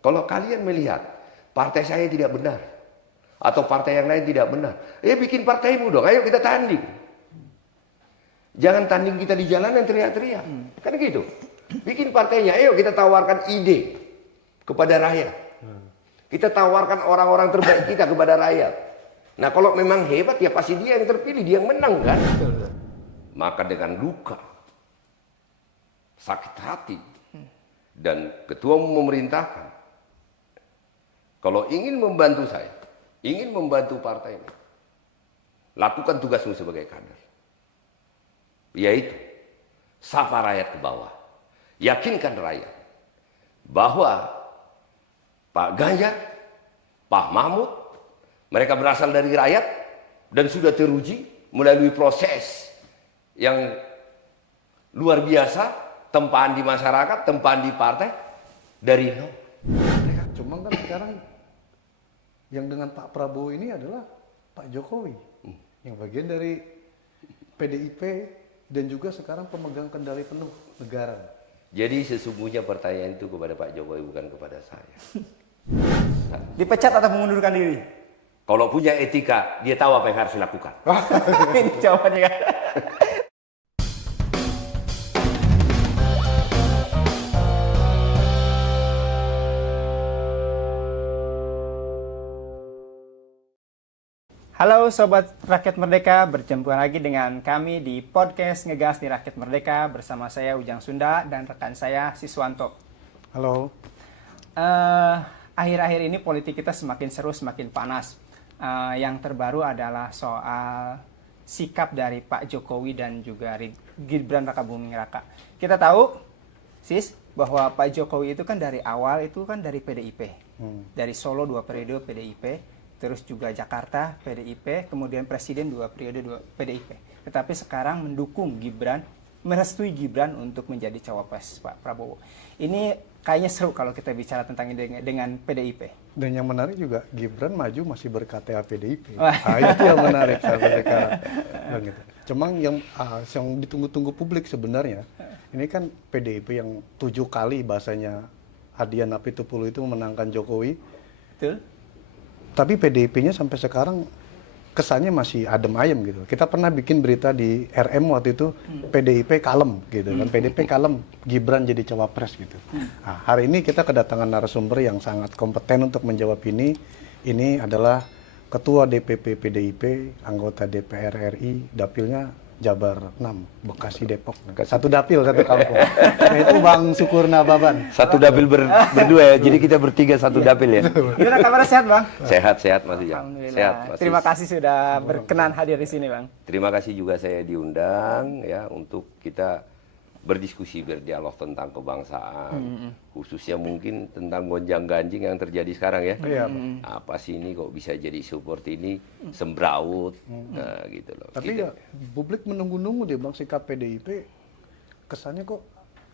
Kalau kalian melihat partai saya tidak benar atau partai yang lain tidak benar, bikin partaimu dong. Ayo kita tanding. Jangan tanding kita di jalanan teriak-teriak. Kan gitu. Bikin partainya. Ayo kita tawarkan ide kepada rakyat. Kita tawarkan orang-orang terbaik kita kepada rakyat. Nah, kalau memang hebat ya pasti dia yang terpilih, dia yang menang kan. Maka dengan luka, sakit hati, dan ketua umum memerintahkan, kalau ingin membantu saya, ingin membantu partai ini, lakukan tugasmu sebagai kader. Yaitu, sapa rakyat ke bawah. Yakinkan rakyat bahwa Pak Ganjar, Pak Mahfud, mereka berasal dari rakyat dan sudah teruji melalui proses yang luar biasa, tempaan di masyarakat, tempaan di partai, dari nol. Cuma kan sekarang yang dengan Pak Prabowo ini adalah Pak Jokowi, yang bagian dari PDIP dan juga sekarang pemegang kendali penuh negara. Jadi sesungguhnya pertanyaan itu kepada Pak Jokowi, bukan kepada saya. Dipecat atau mengundurkan diri? Kalau punya etika, dia tahu apa yang harus dilakukan. Ini jawabannya kan. Halo Sobat Rakyat Merdeka, berjumpa lagi dengan kami di podcast Ngegas di Rakyat Merdeka bersama saya Ujang Sunda dan rekan saya Siswanto. Halo. Akhir-akhir ini politik kita semakin seru, semakin panas. Yang terbaru adalah soal sikap dari Pak Jokowi dan juga Gibran Rakabuming Raka. Kita tahu, Sis, bahwa Pak Jokowi itu kan dari awal itu kan dari PDIP. Dari Solo 2 periode PDIP. Terus juga Jakarta, PDIP, kemudian Presiden 2 periode PDIP. Tetapi sekarang mendukung Gibran, merestui Gibran untuk menjadi cawapres Pak Prabowo. Ini kayaknya seru kalau kita bicara tentang ini dengan PDIP. Dan yang menarik juga Gibran maju masih ber-KTA PDIP. Itu yang menarik sampai sekarang. Gitu. Cuma yang ditunggu-tunggu publik sebenarnya, ini kan PDIP yang 7 kali bahasanya Adian Apitupulu itu memenangkan Jokowi. Betul. Tapi PDIP-nya sampai sekarang kesannya masih adem ayem gitu. Kita pernah bikin berita di RM waktu itu, PDIP kalem gitu kan. PDIP kalem, Gibran jadi cawapres gitu. Nah, hari ini kita kedatangan narasumber yang sangat kompeten untuk menjawab ini. Ini adalah Ketua DPP PDIP, anggota DPR RI, dapilnya Jabar 6, Bekasi Depok. Satu dapil, satu kampung. Nah, itu Bang Sukurna Baban. Satu dapil berdua ya, jadi kita bertiga satu dapil ya. Gimana kabarnya, sehat Bang? Sehat Mas Ujang. Alhamdulillah. Sehat Mas. Terima kasih sudah berkenan hadir di sini Bang. Terima kasih juga saya diundang ya untuk kita berdiskusi, berdialog tentang kebangsaan, khususnya mungkin tentang gonjang-ganjing yang terjadi sekarang ya. Iya, Apa sih ini kok bisa jadi seperti ini, sembraut, nah gitu loh. Tapi ya publik menunggu-nunggu deh Bang, sikap PDIP kesannya kok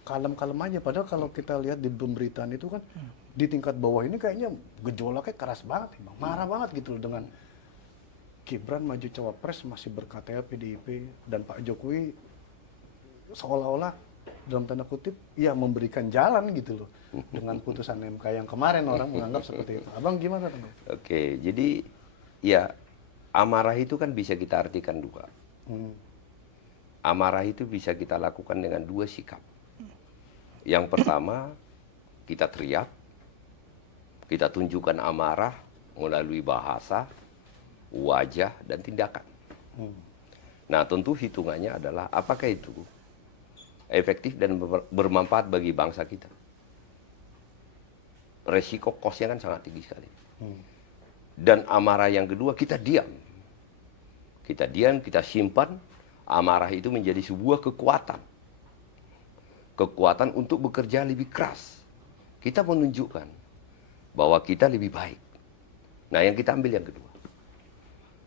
kalem-kalem aja. Padahal kalau kita lihat di pemberitaan itu kan di tingkat bawah ini kayaknya gejolaknya keras banget Bang. Marah banget gitu loh dengan Gibran maju cawapres masih ber-KTA PDIP dan Pak Jokowi seolah-olah dalam tanda kutip ya memberikan jalan gitu loh dengan putusan MK yang kemarin orang menganggap seperti itu. Abang gimana Bang? Oke, jadi ya amarah itu kan bisa kita artikan dua. Amarah itu bisa kita lakukan dengan 2 sikap. Yang pertama, kita teriak, kita tunjukkan amarah melalui bahasa, wajah, dan tindakan. Nah, tentu hitungannya adalah apakah itu efektif dan bermanfaat bagi bangsa kita. Resiko kosnya kan sangat tinggi sekali. Dan amarah yang kedua, kita diam. Kita diam, kita simpan. Amarah itu menjadi sebuah kekuatan. Kekuatan untuk bekerja lebih keras. Kita menunjukkan bahwa kita lebih baik. Nah, yang kita ambil yang kedua.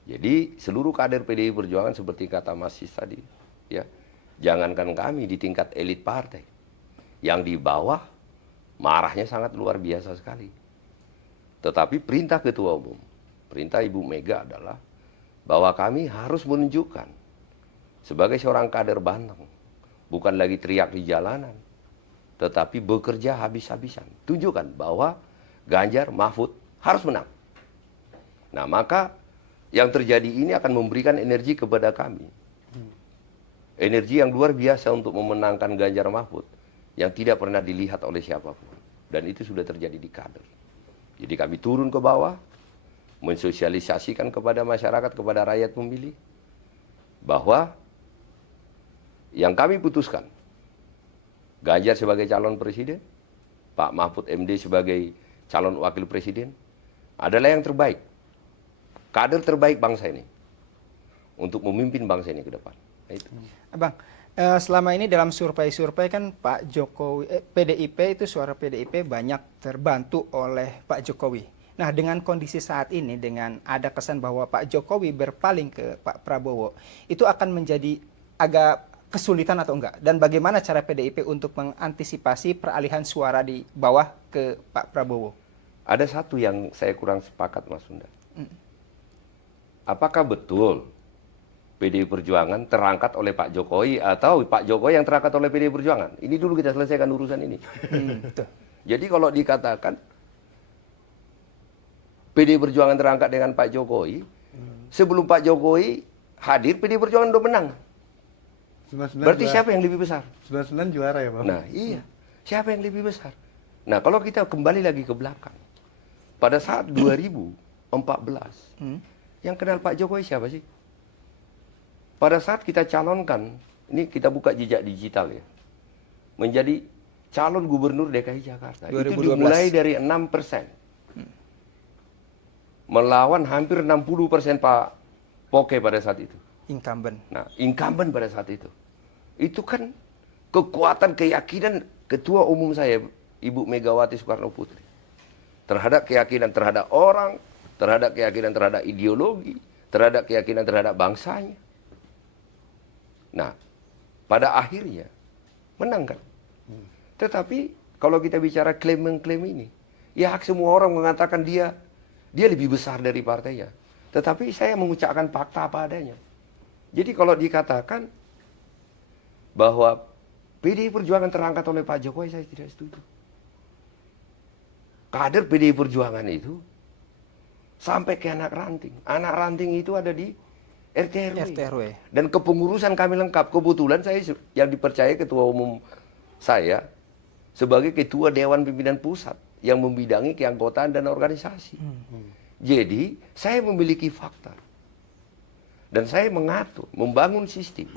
Jadi seluruh kader PDI Perjuangan seperti kata Mas Sis tadi, ya, jangankan kami di tingkat elit partai, yang di bawah marahnya sangat luar biasa sekali. Tetapi perintah Ketua Umum, perintah Ibu Mega adalah bahwa kami harus menunjukkan sebagai seorang kader Banten, bukan lagi teriak di jalanan, tetapi bekerja habis-habisan. Tunjukkan bahwa Ganjar, Mahfud harus menang. Nah, maka yang terjadi ini akan memberikan energi kepada kami. Energi yang luar biasa untuk memenangkan Ganjar Mahfud yang tidak pernah dilihat oleh siapapun. Dan itu sudah terjadi di kader. Jadi kami turun ke bawah, mensosialisasikan kepada masyarakat, kepada rakyat memilih, bahwa yang kami putuskan, Ganjar sebagai calon presiden, Pak Mahfud MD sebagai calon wakil presiden, adalah yang terbaik. Kader terbaik bangsa ini. Untuk memimpin bangsa ini ke depan. Nah, itu. Abang, selama ini dalam survei-survei kan Pak Jokowi, PDIP itu suara PDIP banyak terbantu oleh Pak Jokowi. Nah, dengan kondisi saat ini, dengan ada kesan bahwa Pak Jokowi berpaling ke Pak Prabowo, itu akan menjadi agak kesulitan atau enggak? Dan bagaimana cara PDIP untuk mengantisipasi peralihan suara di bawah ke Pak Prabowo? Ada satu yang saya kurang sepakat, Mas Sunda. Apakah betul PDI Perjuangan terangkat oleh Pak Jokowi atau Pak Jokowi yang terangkat oleh PDI Perjuangan? Ini dulu kita selesaikan urusan ini. Betul. Jadi kalau dikatakan PDI Perjuangan terangkat dengan Pak Jokowi, sebelum Pak Jokowi hadir, PDI Perjuangan udah menang. 99 Berarti juara. siapa yang lebih besar? 99 juara ya, Bang? Nah, iya. Siapa yang lebih besar? Nah, kalau kita kembali lagi ke belakang. Pada saat 2014, yang kenal Pak Jokowi siapa sih? Pada saat kita calonkan, ini kita buka jejak digital ya, menjadi calon gubernur DKI Jakarta. 2012. Itu dimulai dari 6%. Melawan hampir 60% Pak Poke pada saat itu. Incumbent. Nah, incumbent pada saat itu. Itu kan kekuatan keyakinan Ketua Umum saya, Ibu Megawati Soekarno Putri. Terhadap keyakinan terhadap orang, terhadap keyakinan terhadap ideologi, terhadap keyakinan terhadap bangsanya. Nah, pada akhirnya menang kan. Tetapi kalau kita bicara klaim-mengklaim ini, ya hak semua orang mengatakan dia lebih besar dari partainya. Tetapi saya mengucapkan fakta apa adanya. Jadi kalau dikatakan bahwa PDI Perjuangan terangkat oleh Pak Jokowi, saya tidak setuju. Kader PDI Perjuangan itu sampai ke anak ranting. Anak ranting itu ada di RT RW. Dan kepengurusan kami lengkap. Kebetulan saya yang dipercaya Ketua Umum saya sebagai Ketua Dewan Pimpinan Pusat yang membidangi keanggotaan dan organisasi. Jadi saya memiliki fakta. Dan saya mengatur, membangun sistem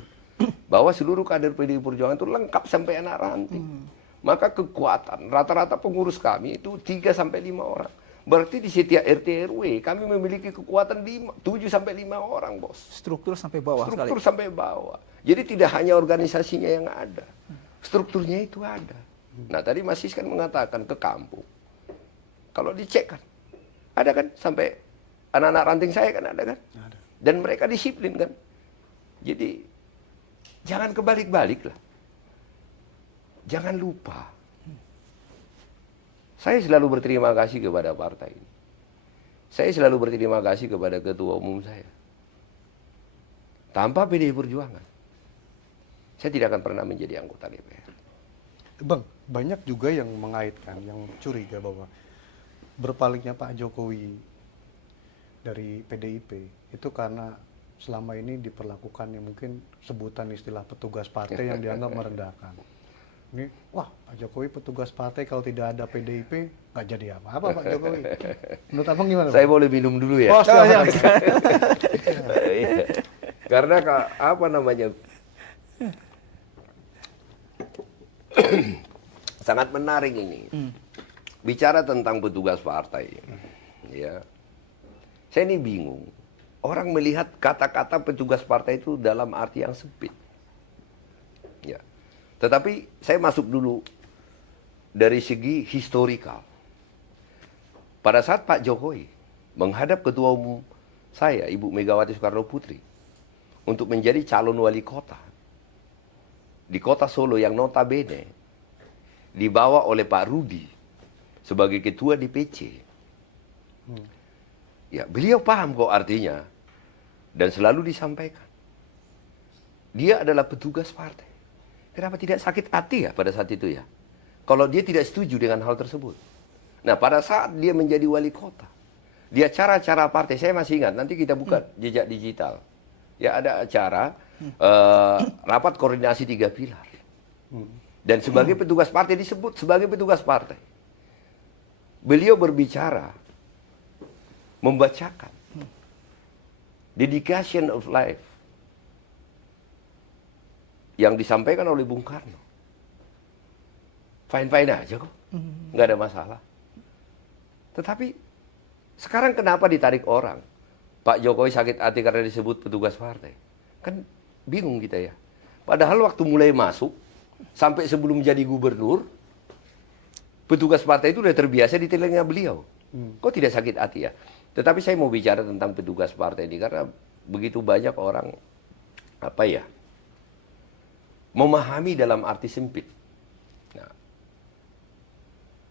bahwa seluruh kader PDI Perjuangan itu lengkap sampai anak ranting. Maka kekuatan rata-rata pengurus kami itu 3 sampai 5 orang. Berarti di setiap RT RW kami memiliki kekuatan 7 sampai 5 orang, Bos. Struktur sampai bawah Struktur sekali. sampai bawah. Jadi tidak hanya organisasinya yang ada. Strukturnya itu ada. Nah, tadi Mas Sis kan mengatakan ke kampung. Kalau dicek kan ada kan sampai anak-anak ranting saya kan ada kan? Ada. Dan mereka disiplin kan. Jadi jangan kebalik-balik lah. Jangan lupa. Saya selalu berterima kasih kepada partai ini. Saya selalu berterima kasih kepada Ketua Umum saya. Tanpa PDI Perjuangan, saya tidak akan pernah menjadi anggota DPR. Bang, banyak juga yang mengaitkan, yang curiga bahwa berpalingnya Pak Jokowi dari PDIP itu karena selama ini diperlakukan yang mungkin sebutan istilah petugas partai yang dianggap merendahkan. Ini, wah Pak Jokowi petugas partai kalau tidak ada PDIP nggak jadi apa-apa Pak Jokowi. Menurut Abang gimana? Saya Bang? boleh minum dulu ya? Oh, silakan. Iya. Karena apa namanya? Sangat menarik ini. Bicara tentang petugas partai. Ya. Saya ini bingung. Orang melihat kata-kata petugas partai itu dalam arti yang sempit. Ya. Tetapi saya masuk dulu dari segi historikal. Pada saat Pak Jokowi menghadap Ketua Umum saya, Ibu Megawati Soekarno Putri, untuk menjadi calon wali kota di kota Solo yang notabene dibawa oleh Pak Rudi sebagai ketua DPC. Ya, beliau paham kok artinya dan selalu disampaikan. Dia adalah petugas partai. Kenapa tidak sakit hati ya pada saat itu ya? Kalau dia tidak setuju dengan hal tersebut. Nah, pada saat dia menjadi wali kota, dia cara-cara partai, saya masih ingat, nanti kita buka jejak digital. Ya, ada acara rapat koordinasi 3 pilar. Dan sebagai petugas partai disebut sebagai petugas partai. Beliau berbicara, membacakan dedication of life yang disampaikan oleh Bung Karno. Fine-fine aja kok, nggak ada masalah. Tetapi sekarang kenapa ditarik orang? Pak Jokowi sakit hati karena disebut petugas partai. Kan bingung kita ya. Padahal waktu mulai masuk, sampai sebelum jadi gubernur, petugas partai itu sudah terbiasa di telinga beliau. Kok tidak sakit hati ya? Tetapi saya mau bicara tentang petugas partai ini karena begitu banyak orang memahami dalam arti sempit. Nah,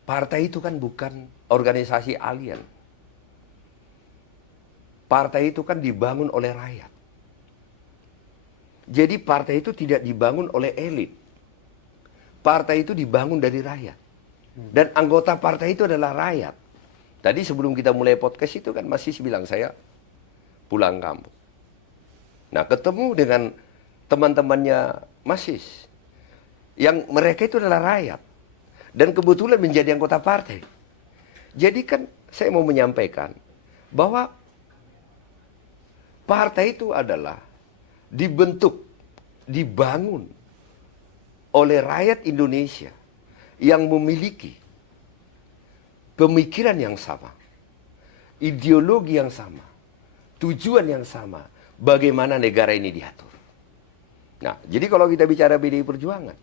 partai itu kan bukan organisasi alien. Partai itu kan dibangun oleh rakyat. Jadi partai itu tidak dibangun oleh elit. Partai itu dibangun dari rakyat. Dan anggota partai itu adalah rakyat. Tadi sebelum kita mulai podcast itu kan masih bilang saya pulang kampung. Nah, ketemu dengan teman-temannya Masis. Yang mereka itu adalah rakyat. Dan kebetulan menjadi anggota partai. Jadi kan saya mau menyampaikan bahwa partai itu adalah dibentuk, dibangun oleh rakyat Indonesia yang memiliki pemikiran yang sama, ideologi yang sama, tujuan yang sama, bagaimana negara ini diatur. Nah, jadi kalau kita bicara PDI Perjuangan,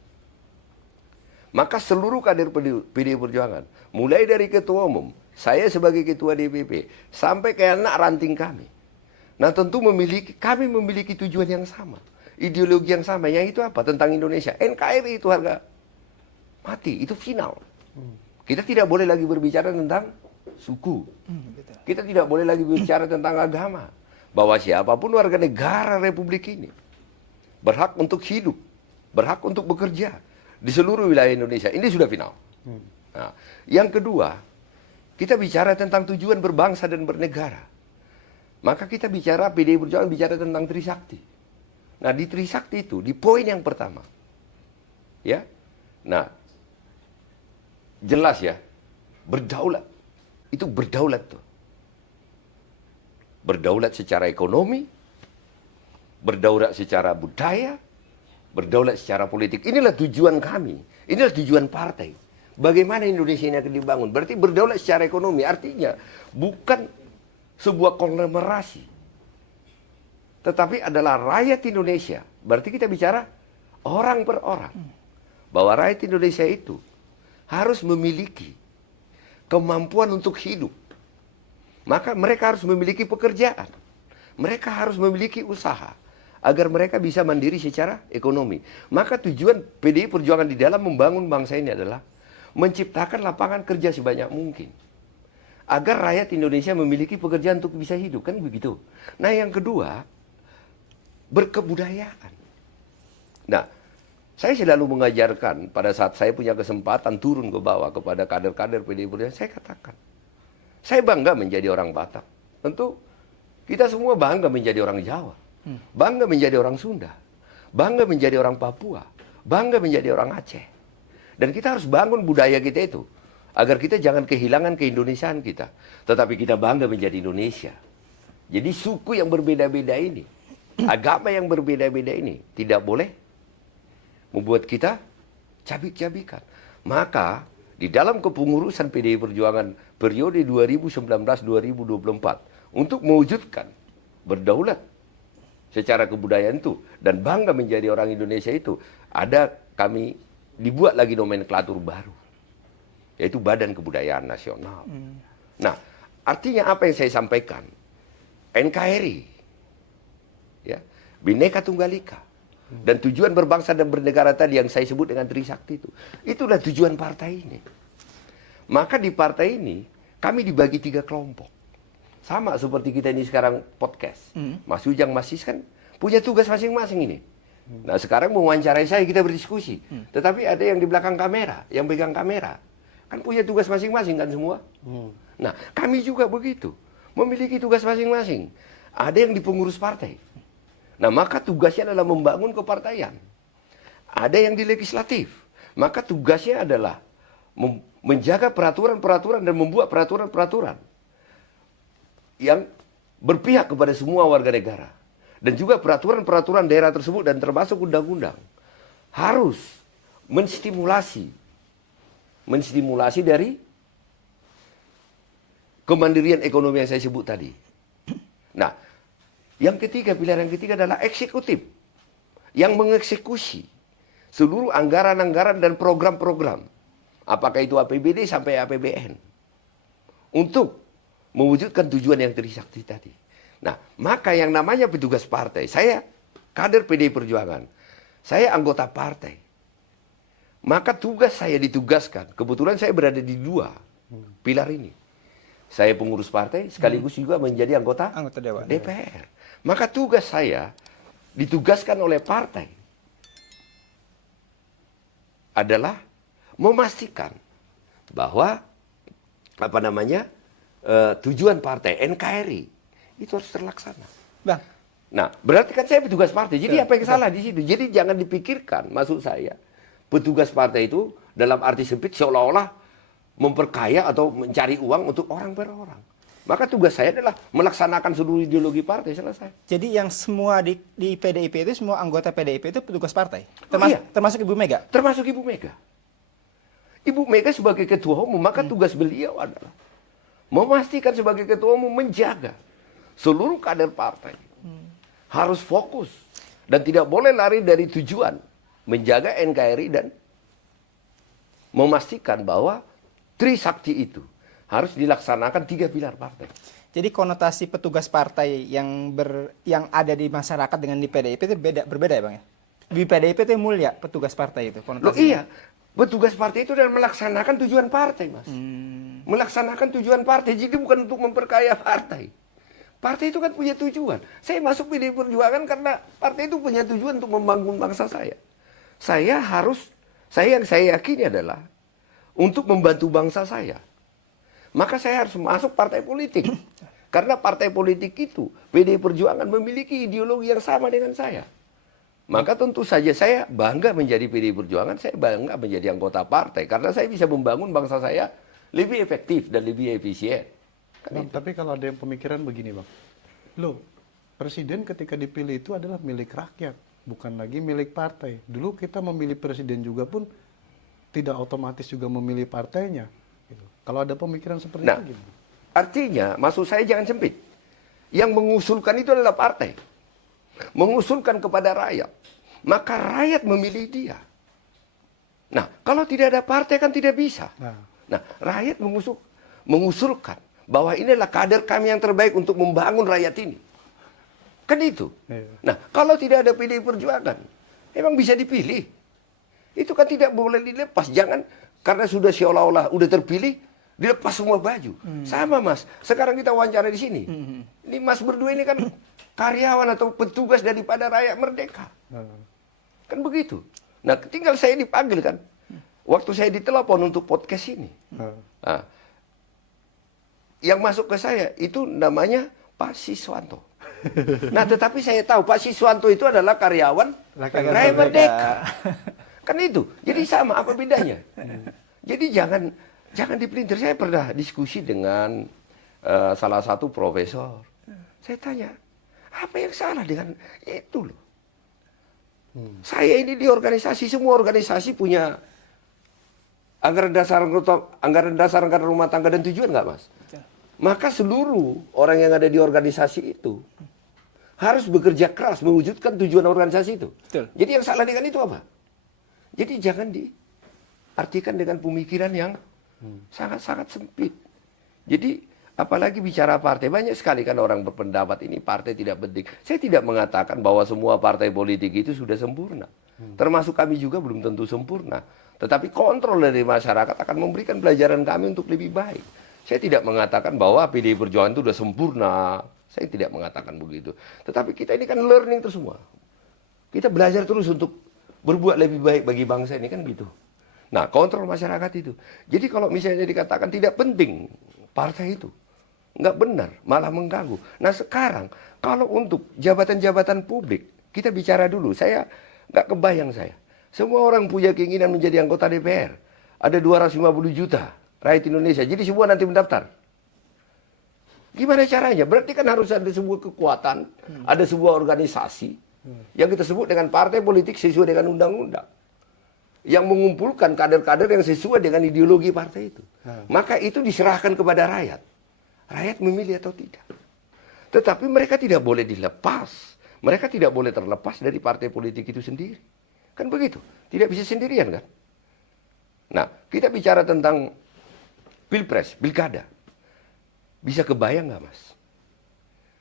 maka seluruh kader PDI Perjuangan, mulai dari ketua umum, saya sebagai ketua DPP, sampai ke anak ranting kami. Nah, tentu kami memiliki tujuan yang sama, ideologi yang sama. Yang itu apa? Tentang Indonesia. NKRI itu harga mati, itu final. Kita tidak boleh lagi berbicara tentang suku. Kita tidak boleh lagi berbicara tentang agama. Bahwa siapapun warga negara Republik ini berhak untuk hidup, berhak untuk bekerja di seluruh wilayah Indonesia. Ini sudah final. Nah, yang kedua, kita bicara tentang tujuan berbangsa dan bernegara. Maka kita bicara, PDI Perjuangan bicara tentang Trisakti. Nah, di Trisakti itu, di poin yang pertama, ya, nah, jelas ya, berdaulat. Itu berdaulat tuh. Berdaulat secara ekonomi, berdaulat secara budaya, berdaulat secara politik. Inilah tujuan kami. Inilah tujuan partai. Bagaimana Indonesia ini akan dibangun? Berarti berdaulat secara ekonomi. Artinya bukan sebuah konglomerasi. Tetapi adalah rakyat Indonesia. Berarti kita bicara orang per orang. Bahwa rakyat Indonesia itu harus memiliki kemampuan untuk hidup. Maka mereka harus memiliki pekerjaan. Mereka harus memiliki usaha. Agar mereka bisa mandiri secara ekonomi. Maka tujuan PDI Perjuangan di dalam membangun bangsa ini adalah menciptakan lapangan kerja sebanyak mungkin. Agar rakyat Indonesia memiliki pekerjaan untuk bisa hidup. Kan begitu. Nah, yang kedua, berkebudayaan. Nah, saya selalu mengajarkan pada saat saya punya kesempatan turun ke bawah kepada kader-kader PDI Perjuangan, saya katakan, saya bangga menjadi orang Batak. Tentu kita semua bangga menjadi orang Jawa, bangga menjadi orang Sunda, bangga menjadi orang Papua, bangga menjadi orang Aceh. Dan kita harus bangun budaya kita itu, agar kita jangan kehilangan keindonesiaan kita. Tetapi kita bangga menjadi Indonesia. Jadi suku yang berbeda-beda ini, agama yang berbeda-beda ini, tidak boleh membuat kita cabik-cabikan. Maka di dalam kepengurusan PDI Perjuangan periode 2019-2024 untuk mewujudkan berdaulat secara kebudayaan itu dan bangga menjadi orang Indonesia itu, kami dibuat lagi nomenklatur baru, yaitu Badan Kebudayaan Nasional. Nah, artinya apa yang saya sampaikan? NKRI, ya, Bhinneka Tunggal Ika. Dan tujuan berbangsa dan bernegara tadi yang saya sebut dengan Trisakti itu. Itulah tujuan partai ini. Maka di partai ini, kami dibagi 3 kelompok. Sama seperti kita ini sekarang podcast. Mas Ujang, Mas Sis kan punya tugas masing-masing ini. Nah, sekarang mewawancarai saya, kita berdiskusi. Tetapi ada yang di belakang kamera, yang pegang kamera. Kan punya tugas masing-masing kan semua. Nah, kami juga begitu. Memiliki tugas masing-masing. Ada yang di pengurus partai. Nah, maka tugasnya adalah membangun kepartaian. Ada yang di legislatif. Maka tugasnya adalah menjaga peraturan-peraturan dan membuat peraturan-peraturan yang berpihak kepada semua warga negara. Dan juga peraturan-peraturan daerah tersebut dan termasuk undang-undang harus menstimulasi dari kemandirian ekonomi yang saya sebut tadi. Nah, pilihan yang ketiga adalah eksekutif yang mengeksekusi seluruh anggaran-anggaran dan program-program, apakah itu APBD sampai APBN, untuk mewujudkan tujuan yang trisakti tadi. Nah, maka yang namanya petugas partai, saya kader PDI Perjuangan, saya anggota partai. Maka tugas saya ditugaskan, kebetulan saya berada di dua pilar ini. Saya pengurus partai, sekaligus juga menjadi anggota Dewan. DPR. Maka tugas saya ditugaskan oleh partai adalah memastikan bahwa tujuan partai NKRI itu harus terlaksana. Bang, Nah, berarti kan saya petugas partai. Jadi apa yang salah di situ? Jadi jangan dipikirkan, maksud saya, petugas partai itu dalam arti sempit seolah-olah memperkaya atau mencari uang untuk orang per orang. Maka tugas saya adalah melaksanakan seluruh ideologi partai, selesai. jadi yang semua di PDIP itu, semua anggota PDIP itu petugas partai? Iya. Termasuk Ibu Mega? Termasuk Ibu Mega. Ibu Mega sebagai ketua umum, maka tugas beliau adalah memastikan sebagai ketua umum menjaga seluruh kader partai. Harus fokus dan tidak boleh lari dari tujuan menjaga NKRI dan memastikan bahwa Trisakti itu harus dilaksanakan 3 pilar partai. Jadi konotasi petugas partai yang ada di masyarakat dengan di PDIP itu berbeda ya Bang ya? Di PDIP itu mulia petugas partai itu konotasinya. Loh iya, petugas partai itu adalah melaksanakan tujuan partai, Mas. Melaksanakan tujuan partai, jadi bukan untuk memperkaya partai. Partai itu kan punya tujuan. Saya masuk PDI Perjuangan karena partai itu punya tujuan untuk membangun bangsa saya. Yang saya yakini adalah untuk membantu bangsa saya. Maka saya harus masuk partai politik. Karena partai politik itu, PDI Perjuangan memiliki ideologi yang sama dengan saya. Maka tentu saja saya bangga menjadi PDI Perjuangan, saya bangga menjadi anggota partai. Karena saya bisa membangun bangsa saya lebih efektif dan lebih efisien. Bang, tapi kalau ada yang pemikiran begini, Bang. Loh, presiden ketika dipilih itu adalah milik rakyat, bukan lagi milik partai. Dulu kita memilih presiden juga pun tidak otomatis juga memilih partainya. Gitu. Kalau ada pemikiran seperti itu gimana? Artinya, maksud saya jangan sempit. Yang mengusulkan itu adalah partai. Mengusulkan kepada rakyat. Maka rakyat memilih dia. Nah, kalau tidak ada partai kan tidak bisa. Nah, rakyat mengusulkan bahwa ini adalah kader kami yang terbaik untuk membangun rakyat ini. Kan itu. Nah, kalau tidak ada PDI Perjuangan, emang bisa dipilih. Itu kan tidak boleh dilepas. Jangan, karena sudah seolah-olah udah terpilih, dilepas semua baju. Sama, Mas. Sekarang kita wawancara di sini. Ini Mas berdua ini kan karyawan atau petugas daripada rakyat merdeka. Kan begitu. Nah, tinggal saya dipanggil kan. Waktu saya ditelepon untuk podcast ini. Nah, yang masuk ke saya itu namanya Pak Siswanto. Nah, tetapi saya tahu Pak Siswanto itu adalah karyawan Rakyat Merdeka. Kan itu. Jadi sama, apa bedanya? Jadi jangan dipelintir. Saya pernah diskusi dengan salah satu profesor. Saya tanya, apa yang salah dengan itu loh? Saya ini di organisasi, semua organisasi punya anggaran dasar rumah tangga dan tujuan nggak, Mas? Maka seluruh orang yang ada di organisasi itu harus bekerja keras mewujudkan tujuan organisasi itu. Betul. Jadi yang salah dengan itu apa? Jadi jangan diartikan dengan pemikiran yang sangat-sangat sempit. Jadi apalagi bicara partai, banyak sekali kan orang berpendapat ini partai tidak penting. Saya tidak mengatakan bahwa semua partai politik itu sudah sempurna. Termasuk kami juga belum tentu sempurna. Tetapi kontrol dari masyarakat akan memberikan pelajaran kami untuk lebih baik. Saya tidak mengatakan bahwa PDI Perjuangan itu sudah sempurna. Saya tidak mengatakan begitu. Tetapi kita ini kan learning terus semua. Kita belajar terus untuk berbuat lebih baik bagi bangsa ini kan gitu. Nah, kontrol masyarakat itu. Jadi kalau misalnya dikatakan tidak penting partai itu, nggak benar, malah mengganggu. Nah sekarang, kalau untuk jabatan-jabatan publik, kita bicara dulu. Saya nggak kebayang saya. Semua orang punya keinginan menjadi anggota DPR. Ada 250 juta rakyat Indonesia. Jadi semua nanti mendaftar. Gimana caranya? Berarti kan harus ada sebuah kekuatan, ada sebuah organisasi yang kita sebut dengan partai politik sesuai dengan undang-undang. Yang mengumpulkan kader-kader yang sesuai dengan ideologi partai itu. Maka itu diserahkan kepada rakyat. Rakyat memilih atau tidak. Tetapi mereka tidak boleh dilepas. Mereka tidak boleh terlepas dari partai politik itu sendiri. Kan begitu. Tidak bisa sendirian kan. Nah, kita bicara tentang pilpres, pilkada. Bisa kebayang nggak mas?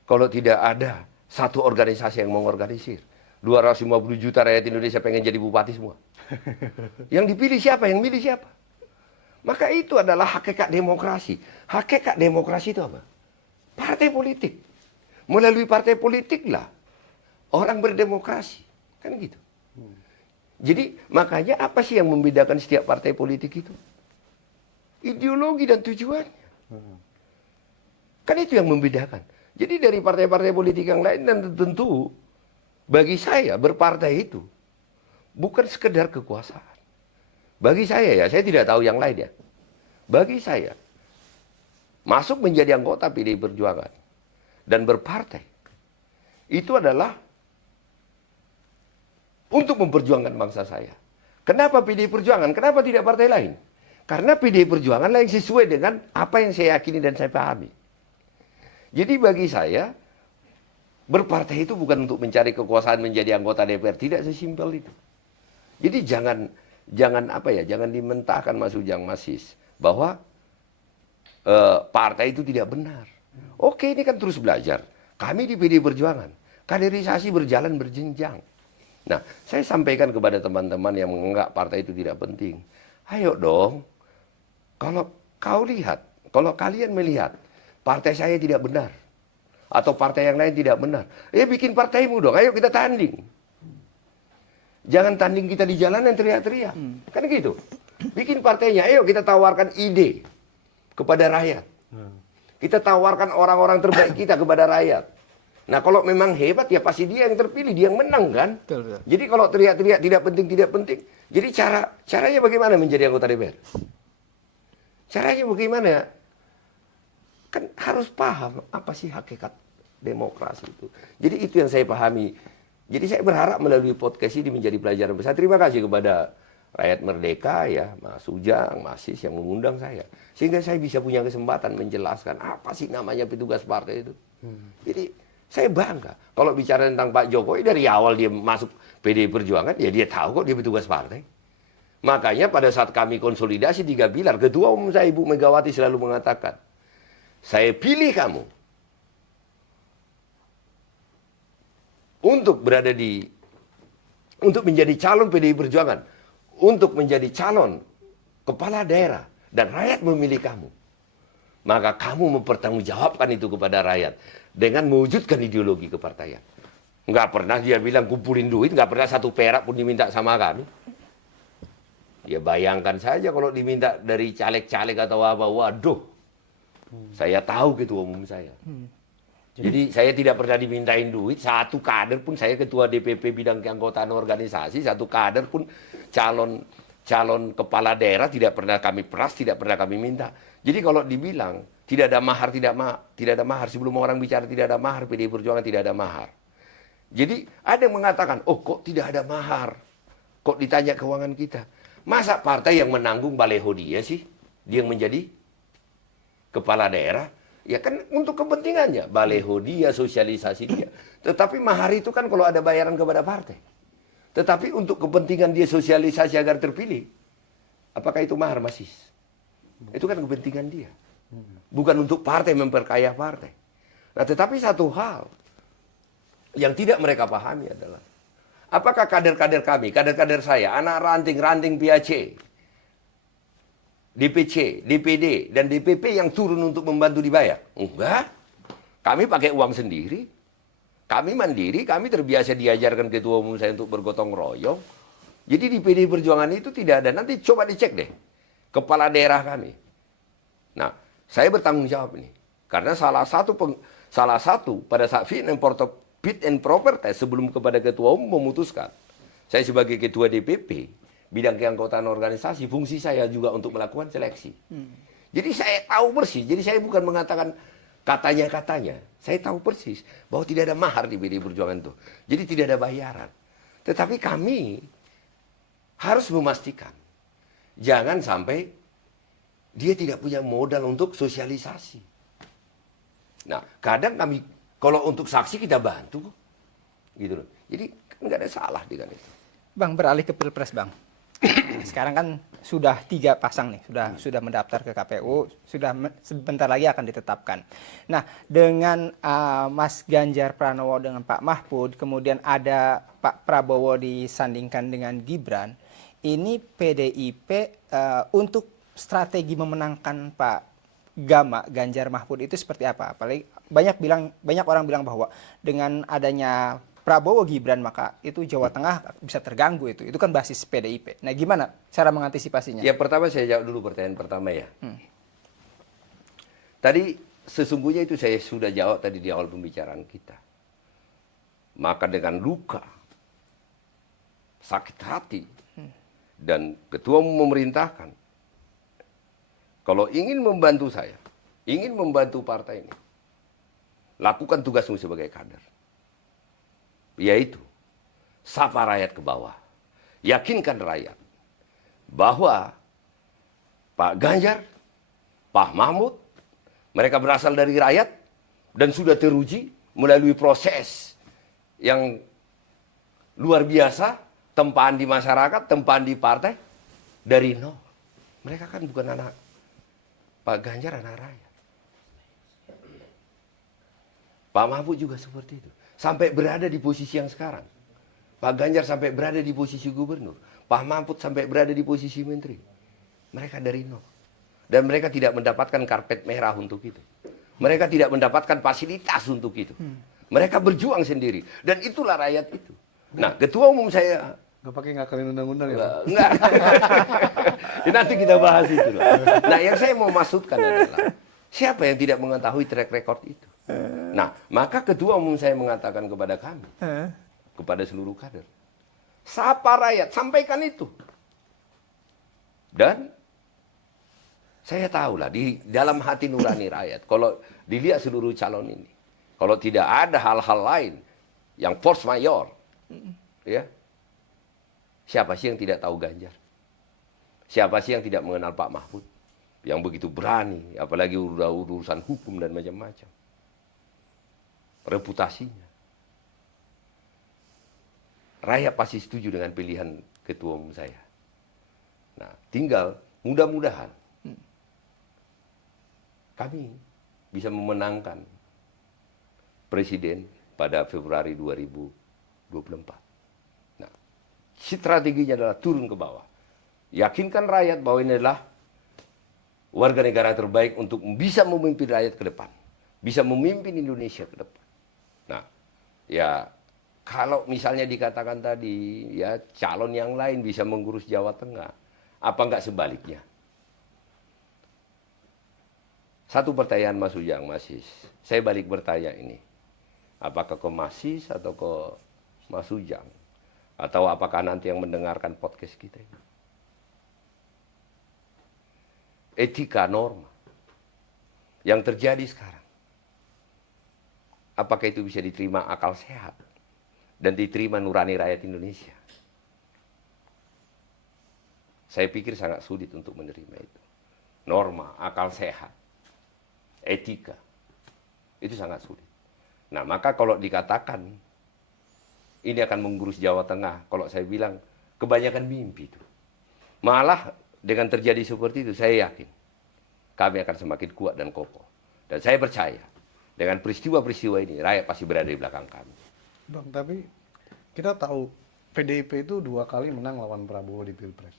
Kalau tidak ada satu organisasi yang mengorganisir. 250 juta rakyat Indonesia pengen jadi bupati semua. Yang dipilih siapa? Yang milih siapa? Maka itu adalah hakikat demokrasi. Hakikat demokrasi itu apa? Partai politik. Melalui partai politik lah orang berdemokrasi. Kan gitu. Jadi makanya apa sih yang membedakan setiap partai politik itu? Ideologi dan tujuannya. Kan itu yang membedakan. Jadi dari partai-partai politik yang lain, dan tentu bagi saya berpartai itu bukan sekedar kekuasaan. Bagi saya ya, saya tidak tahu yang lain ya. Bagi saya, masuk menjadi anggota PDI Perjuangan dan berpartai, itu adalah untuk memperjuangkan bangsa saya. Kenapa PDI Perjuangan? Kenapa tidak partai lain? Karena PDI Perjuangan lah yang sesuai dengan apa yang saya yakini dan saya pahami. Jadi bagi saya, berpartai itu bukan untuk mencari kekuasaan menjadi anggota DPR. Tidak sesimpel itu. Jadi jangan dimentahkan Mas Ujang, Mas Sis, bahwa partai itu tidak benar. Oke, ini kan terus belajar. Kami di PDI Perjuangan, kaderisasi berjalan berjenjang. Nah, saya sampaikan kepada teman-teman yang menganggap partai itu tidak penting. Ayo dong, kalau kalian melihat partai saya tidak benar, atau partai yang lain tidak benar, ya bikin partaimu dong, ayo kita tanding. Jangan tanding kita di jalanan teriak-teriak. Kan gitu. Bikin partainya, ayo kita tawarkan ide kepada rakyat. Kita tawarkan orang-orang terbaik kita kepada rakyat. Nah kalau memang hebat ya pasti dia yang terpilih, dia yang menang kan. Betul. Jadi kalau teriak-teriak tidak penting. Jadi caranya bagaimana menjadi anggota DPR? Caranya bagaimana? Kan harus paham apa sih hakikat demokrasi itu. Jadi itu yang saya pahami. Jadi saya berharap melalui podcast ini menjadi pelajaran besar. Terima kasih kepada Rakyat Merdeka ya, Mas Ujang, Mas Sis yang mengundang saya. Sehingga saya bisa punya kesempatan menjelaskan apa sih namanya petugas partai itu. Jadi saya bangga. Kalau bicara tentang Pak Jokowi dari awal dia masuk PDI Perjuangan, ya dia tahu kok dia petugas partai. Makanya pada saat kami konsolidasi 3 pilar, Ketua Umum saya Ibu Megawati selalu mengatakan, saya pilih kamu untuk untuk menjadi calon PDI Perjuangan, untuk menjadi calon kepala daerah, dan rakyat memilih kamu. Maka kamu mempertanggungjawabkan itu kepada rakyat dengan mewujudkan ideologi kepartaian. Nggak pernah dia bilang kumpulin duit, nggak pernah 1 perak pun diminta sama kami. Ya bayangkan saja kalau diminta dari caleg-caleg atau apa, waduh. Saya tahu ketua umum saya. Jadi saya tidak pernah dimintain duit, 1 kader pun, saya ketua DPP bidang keanggotaan organisasi, 1 kader pun calon kepala daerah tidak pernah kami peras, tidak pernah kami minta. Jadi kalau dibilang tidak ada mahar, tidak ada mahar, sebelum orang bicara tidak ada mahar, PDI Perjuangan tidak ada mahar. Jadi ada yang mengatakan, oh kok tidak ada mahar? Kok ditanya keuangan kita? Masa partai yang menanggung baleho dia sih? Dia yang menjadi kepala daerah? Ya kan untuk kepentingannya, baleho dia, sosialisasi dia. Tetapi mahar itu kan kalau ada bayaran kepada partai. Tetapi untuk kepentingan dia sosialisasi agar terpilih, apakah itu mahar masih? Itu kan kepentingan dia. Bukan untuk partai memperkaya partai. Nah tetapi satu hal yang tidak mereka pahami adalah, apakah kader-kader kami, kader-kader saya, anak ranting PAC, DPC, DPD, dan DPP yang turun untuk membantu dibayar? Enggak. Kami pakai uang sendiri. Kami mandiri, kami terbiasa diajarkan ketua umum saya untuk bergotong royong. Jadi di PDI Perjuangan itu tidak ada. Nanti coba dicek deh kepala daerah kami. Nah, saya bertanggung jawab ini karena salah satu pada saat fit and proper test sebelum kepada ketua umum memutuskan. Saya sebagai ketua DPP bidang keanggotaan organisasi, fungsi saya juga untuk melakukan seleksi. Jadi saya tahu persis. Jadi saya bukan mengatakan katanya. Saya tahu persis bahwa tidak ada mahar di PDI Perjuangan itu. Jadi tidak ada bayaran. Tetapi kami harus memastikan jangan sampai dia tidak punya modal untuk sosialisasi. Nah, kadang kami kalau untuk saksi kita bantu, gitu loh. Jadi kan nggak ada salah dengan itu. Bang, beralih ke Pilpres, Bang. Sekarang kan sudah 3 pasang nih, sudah mendaftar ke KPU, sebentar lagi akan ditetapkan. Nah, dengan Mas Ganjar Pranowo dengan Pak Mahfud, kemudian ada Pak Prabowo disandingkan dengan Gibran, ini PDIP untuk strategi memenangkan Pak Ganjar Mahfud itu seperti apa? Apalagi banyak orang bilang bahwa dengan adanya Prabowo Gibran maka itu Jawa Tengah bisa terganggu itu. Itu kan basis PDIP. Nah, gimana cara mengantisipasinya? Ya, pertama saya jawab dulu pertanyaan pertama ya. Tadi sesungguhnya itu saya sudah jawab tadi di awal pembicaraan kita. Maka dengan luka, sakit hati, dan ketua umum memerintahkan, kalau ingin membantu saya, ingin membantu partai ini, lakukan tugasmu sebagai kader. Yaitu, sapa rakyat ke bawah. Yakinkan rakyat bahwa Pak Ganjar, Pak Mahfud, mereka berasal dari rakyat dan sudah teruji melalui proses yang luar biasa, tempaan di masyarakat, tempaan di partai, dari nol. Mereka kan bukan anak, Pak Ganjar anak rakyat. Pak Mahfud juga seperti itu. Sampai berada di posisi yang sekarang. Pak Ganjar sampai berada di posisi gubernur. Pak Mahfud sampai berada di posisi menteri. Mereka dari nol. Dan mereka tidak mendapatkan karpet merah untuk itu. Mereka tidak mendapatkan fasilitas untuk itu. Mereka berjuang sendiri. Dan itulah rakyat itu. Nah, ketua umum saya... Gak pakai ngakalin undang-undang ya? Enggak. Ya, nanti kita bahas itu. Nah, yang saya mau maksudkan adalah siapa yang tidak mengetahui track record itu? Nah, maka ketua umum saya mengatakan kepada kami, kepada seluruh kader, sapa rakyat, sampaikan itu. Dan saya tahulah di dalam hati nurani rakyat, kalau dilihat seluruh calon ini, kalau tidak ada hal-hal lain yang force majeure, ya, siapa sih yang tidak tahu Ganjar? Siapa sih yang tidak mengenal Pak Mahfud? Yang begitu berani, apalagi urusan hukum dan macam-macam. Reputasinya. Rakyat pasti setuju dengan pilihan ketua umum saya. Nah, tinggal mudah-mudahan kami bisa memenangkan presiden pada Februari 2024. Nah, strateginya adalah turun ke bawah. Yakinkan rakyat bahwa ini adalah warga negara terbaik untuk bisa memimpin rakyat ke depan. Bisa memimpin Indonesia ke depan. Nah, ya kalau misalnya dikatakan tadi, ya calon yang lain bisa mengurus Jawa Tengah, apa enggak sebaliknya? Satu pertanyaan Mas Ujang, Mas Is. Saya balik bertanya ini. Apakah ke Mas Is atau ke Mas Ujang? Atau apakah nanti yang mendengarkan podcast kita ini? Etika norma yang terjadi sekarang. Apakah itu bisa diterima akal sehat dan diterima nurani rakyat Indonesia? Saya pikir sangat sulit untuk menerima itu. Norma, akal sehat, etika, itu sangat sulit. Nah, maka kalau dikatakan ini akan mengurus Jawa Tengah, kalau saya bilang kebanyakan mimpi itu. Malah dengan terjadi seperti itu, saya yakin kami akan semakin kuat dan kokoh. Dan saya percaya dengan peristiwa-peristiwa ini, rakyat pasti berada di belakang kami. Bang, tapi kita tahu PDIP itu 2 kali menang lawan Prabowo di Pilpres.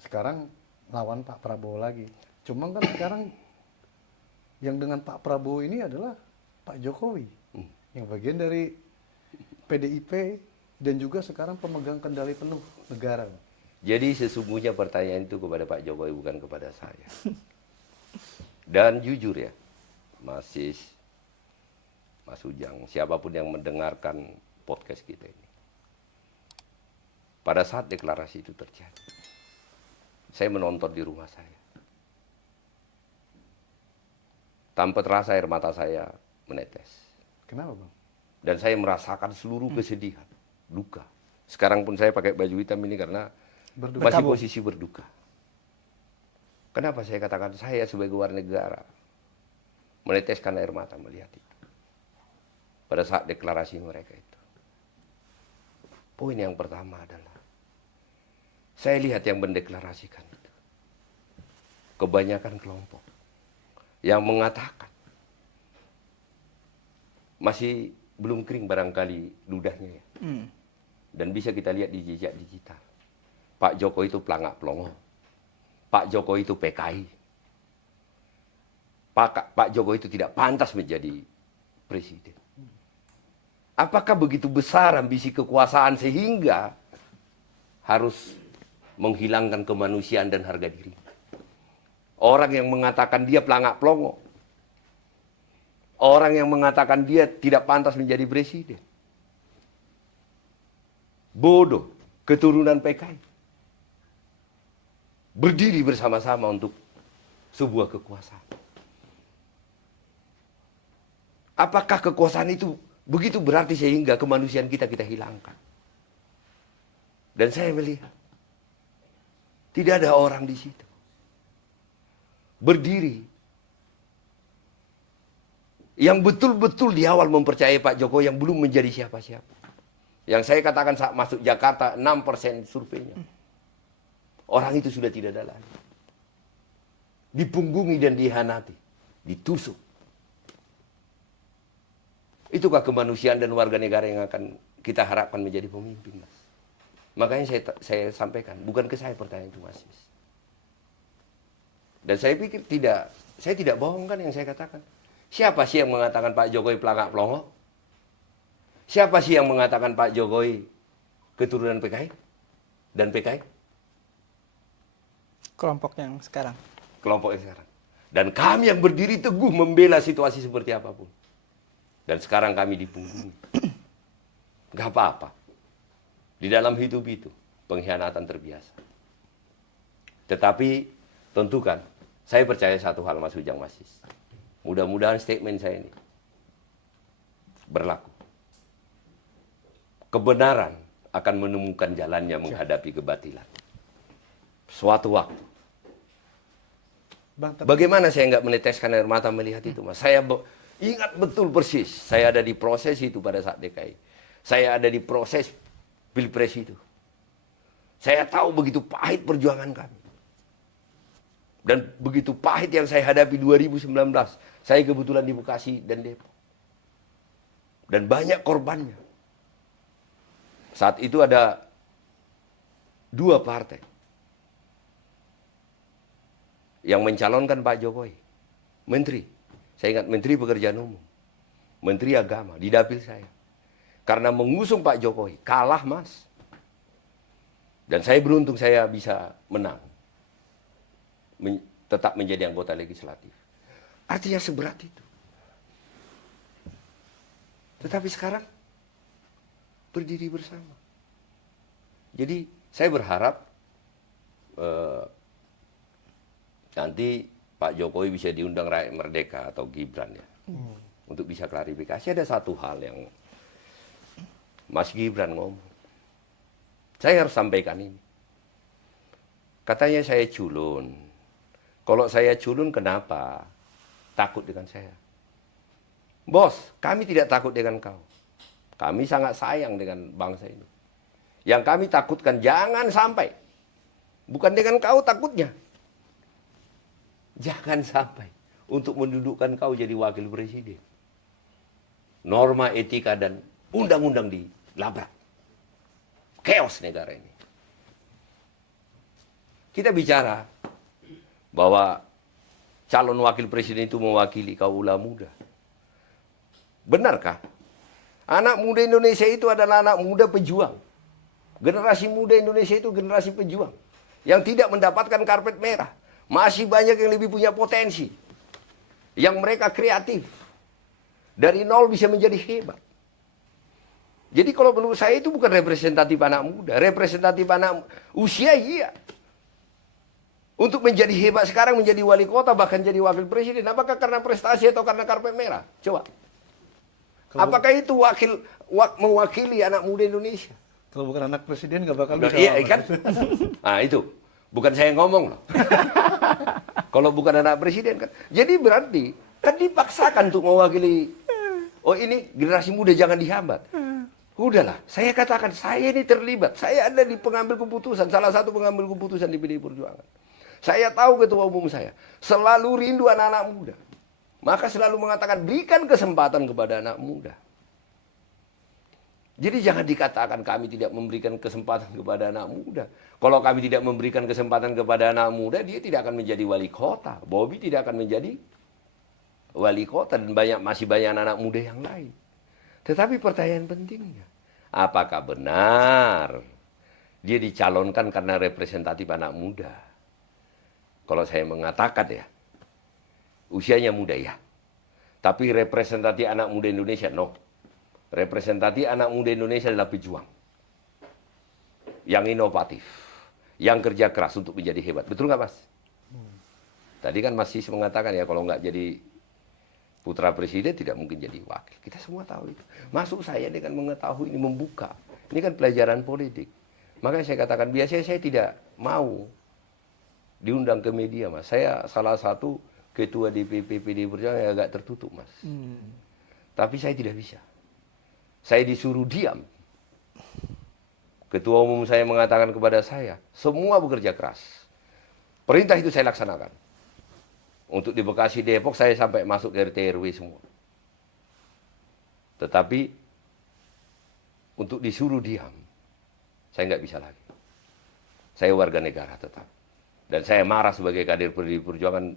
Sekarang lawan Pak Prabowo lagi. Cuma kan sekarang yang dengan Pak Prabowo ini adalah Pak Jokowi. Yang bagian dari PDIP dan juga sekarang pemegang kendali penuh negara. Jadi sesungguhnya pertanyaan itu kepada Pak Jokowi, bukan kepada saya. Dan jujur ya, Mas Sis, Mas Ujang, siapapun yang mendengarkan podcast kita ini, pada saat deklarasi itu terjadi, saya menonton di rumah saya. Tanpa terasa air mata saya menetes. Kenapa, Bang? Dan saya merasakan seluruh kesedihan, duka. Sekarang pun saya pakai baju hitam ini karena Berduka. masih posisi berduka. Kenapa saya katakan saya sebagai warga negara meneteskan air mata melihat itu. Pada saat deklarasi mereka itu. Poin yang pertama adalah, saya lihat yang mendeklarasikan itu. Kebanyakan kelompok yang mengatakan, masih belum kering barangkali ludahnya ya. Dan bisa kita lihat di jejak digital. Pak Jokowi itu pelangak pelongo. Pak Jokowi itu PKI. Pak Jokowi itu tidak pantas menjadi presiden. Apakah begitu besar ambisi kekuasaan sehingga harus menghilangkan kemanusiaan dan harga diri? Orang yang mengatakan dia pelangak pelongo. Orang yang mengatakan dia tidak pantas menjadi presiden. Bodoh, keturunan PKI. Berdiri bersama-sama untuk sebuah kekuasaan. Apakah kekuasaan itu begitu berarti sehingga kemanusiaan kita hilangkan? Dan saya melihat tidak ada orang di situ berdiri yang betul-betul di awal mempercayai Pak Jokowi yang belum menjadi siapa-siapa. Yang saya katakan saat masuk Jakarta 6% surveinya. Orang itu sudah tidak ada lagi. Dipunggungi dan dihianati. Ditusuk. Itukah kemanusiaan dan warga negara yang akan kita harapkan menjadi pemimpin, Mas. Makanya saya sampaikan, bukan ke saya pertanyaan itu, Mas. Dan saya pikir saya tidak bohong kan yang saya katakan. Siapa sih yang mengatakan Pak Jokowi pelangak pelongo? Siapa sih yang mengatakan Pak Jokowi keturunan PKI dan PKI? Kelompok yang sekarang. Kelompok yang sekarang. Dan kami yang berdiri teguh membela situasi seperti apapun. Dan sekarang kami dipunggungi. Gak apa-apa. Di dalam hidup itu, pengkhianatan terbiasa. Tetapi, tentukan, saya percaya satu hal, Mas Ujang, Mas Sis. Mudah-mudahan statement saya ini berlaku. Kebenaran akan menemukan jalannya menghadapi kebatilan. Suatu waktu. Bang, Bagaimana saya nggak meneteskan air mata melihat itu, Mas? Saya ingat betul persis. Saya ada di proses itu pada saat DKI. Saya ada di proses Pilpres itu. Saya tahu begitu pahit perjuangan kami. Dan begitu pahit yang saya hadapi 2019. Saya kebetulan di Bekasi dan Depok. Dan banyak korbannya. Saat itu ada 2 partai yang mencalonkan Pak Jokowi. Menteri. Saya ingat Menteri Pekerjaan Umum. Menteri Agama. Di dapil saya. Karena mengusung Pak Jokowi. Kalah, Mas. Dan saya beruntung saya bisa menang. Tetap menjadi anggota legislatif. Artinya seberat itu. Tetapi sekarang berdiri bersama. Jadi saya berharap nanti Pak Jokowi bisa diundang Rakyat Merdeka atau Gibran ya. Untuk bisa klarifikasi. Ada satu hal yang Mas Gibran ngomong. Saya harus sampaikan ini. Katanya saya culun. Kalau saya culun kenapa? Takut dengan saya. Bos, kami tidak takut dengan kau. Kami sangat sayang dengan bangsa ini. Yang kami takutkan jangan sampai. Bukan dengan kau takutnya. Jangan sampai untuk mendudukkan kau jadi wakil presiden. Norma etika dan undang-undang dilabrak. Chaos negara ini. Kita bicara bahwa calon wakil presiden itu mewakili kaula muda. Benarkah? Anak muda Indonesia itu adalah anak muda pejuang. Generasi muda Indonesia itu generasi pejuang. Yang tidak mendapatkan karpet merah. Masih banyak yang lebih punya potensi. Yang mereka kreatif. Dari nol bisa menjadi hebat. Jadi kalau menurut saya itu bukan representatif anak muda. Representatif anak usia iya. Untuk menjadi hebat sekarang, menjadi wali kota, bahkan jadi wakil presiden. Apakah karena prestasi atau karena karpet merah? Coba. Apakah itu mewakili anak muda Indonesia? Kalau bukan anak presiden nggak bakal bisa. Iya kan? Nah itu. Bukan saya yang ngomong loh. Kalau bukan anak presiden kan. Jadi berarti kan dipaksakan untuk mewakili. Oh ini generasi muda jangan dihambat. Udahlah, saya katakan saya ini terlibat. Saya ada di pengambil keputusan. Salah satu pengambil keputusan di PDI Perjuangan. Saya tahu ketua umum saya. Selalu rindu anak-anak muda. Maka selalu mengatakan berikan kesempatan kepada anak muda. Jadi jangan dikatakan kami tidak memberikan kesempatan kepada anak muda. Kalau kami tidak memberikan kesempatan kepada anak muda, dia tidak akan menjadi wali kota. Bobby tidak akan menjadi wali kota dan masih banyak anak muda yang lain. Tetapi pertanyaan pentingnya, apakah benar dia dicalonkan karena representatif anak muda? Kalau saya mengatakan ya, usianya muda ya. Tapi representatif anak muda Indonesia, no. Representatif anak muda Indonesia adalah pejuang. Yang inovatif. Yang kerja keras untuk menjadi hebat. Betul nggak Mas? Tadi kan Mas Sis mengatakan ya kalau nggak jadi putra presiden tidak mungkin jadi wakil. Kita semua tahu itu. Masuk saya dengan mengetahui ini membuka. Ini kan pelajaran politik. Makanya saya katakan biasanya saya tidak mau diundang ke media Mas. Saya salah satu ketua DPP PDI Perjuangan yang agak tertutup Mas. Tapi saya tidak bisa. Saya disuruh diam. Ketua umum saya mengatakan kepada saya, semua bekerja keras. Perintah itu saya laksanakan. Untuk di Bekasi Depok saya sampai masuk ke RT RW semua. Tetapi untuk disuruh diam, saya nggak bisa lagi. Saya warga negara tetap. Dan saya marah sebagai kader PDI Perjuangan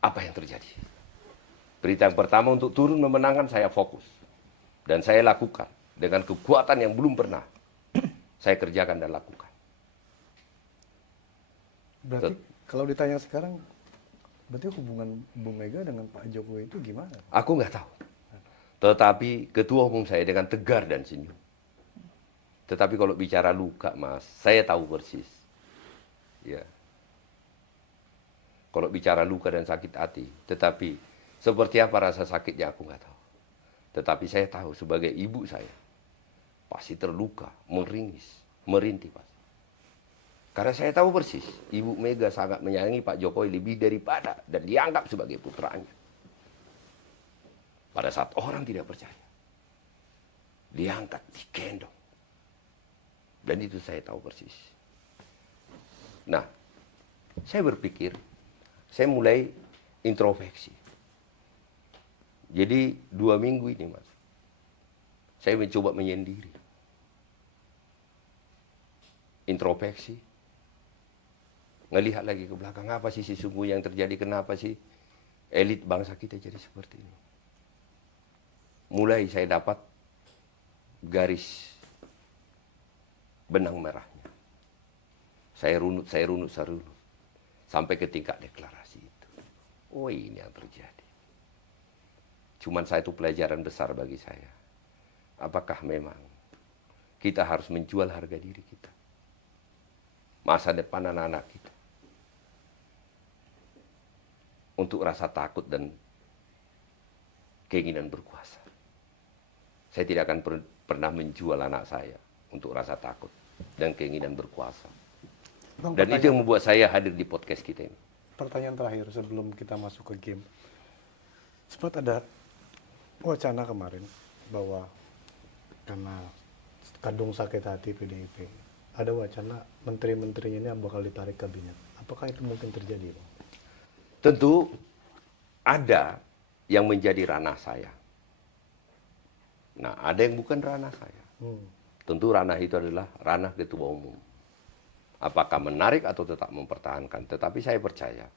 apa yang terjadi. Berita yang pertama untuk turun memenangkan saya fokus. Dan saya lakukan dengan kekuatan yang belum pernah saya kerjakan dan lakukan. Berarti kalau ditanya sekarang, berarti hubungan Bu Mega dengan Pak Jokowi itu gimana? Aku nggak tahu. Tetapi ketua umum saya dengan tegar dan senyum. Tetapi kalau bicara luka, Mas, saya tahu persis. Ya. Kalau bicara luka dan sakit hati, tetapi seperti apa rasa sakitnya aku nggak tahu. Tetapi saya tahu sebagai ibu saya pasti terluka, meringis, merintih Pak. Karena saya tahu persis, Ibu Mega sangat menyayangi Pak Jokowi lebih daripada dan dianggap sebagai putranya. Pada saat orang tidak percaya, diangkat, digendong. Dan itu saya tahu persis. Nah, saya berpikir, saya mulai introspeksi. Jadi 2 minggu ini Mas, saya mencoba menyendiri. Introspeksi. Ngelihat lagi ke belakang, apa sih sesungguhnya yang terjadi, kenapa sih elit bangsa kita jadi seperti ini. Mulai saya dapat garis benang merahnya. Saya runut. Sampai ke tingkat deklarasi itu. Oh ini yang terjadi. Cuman satu pelajaran besar bagi saya. Apakah memang kita harus menjual harga diri kita? Masa depan anak-anak kita. Untuk rasa takut dan keinginan berkuasa. Saya tidak akan pernah menjual anak saya untuk rasa takut dan keinginan berkuasa. Bang, dan itu yang membuat saya hadir di podcast kita ini. Pertanyaan terakhir sebelum kita masuk ke game. Sempat ada wacana kemarin bahwa karena kadung sakit hati PDIP, ada wacana menteri-menterinya ini bakal ditarik kabinet. Apakah itu mungkin terjadi, Bang? Tentu ada yang menjadi ranah saya. Nah, ada yang bukan ranah saya. Tentu ranah itu adalah ranah ketua umum. Apakah menarik atau tetap mempertahankan. Tetapi saya percaya,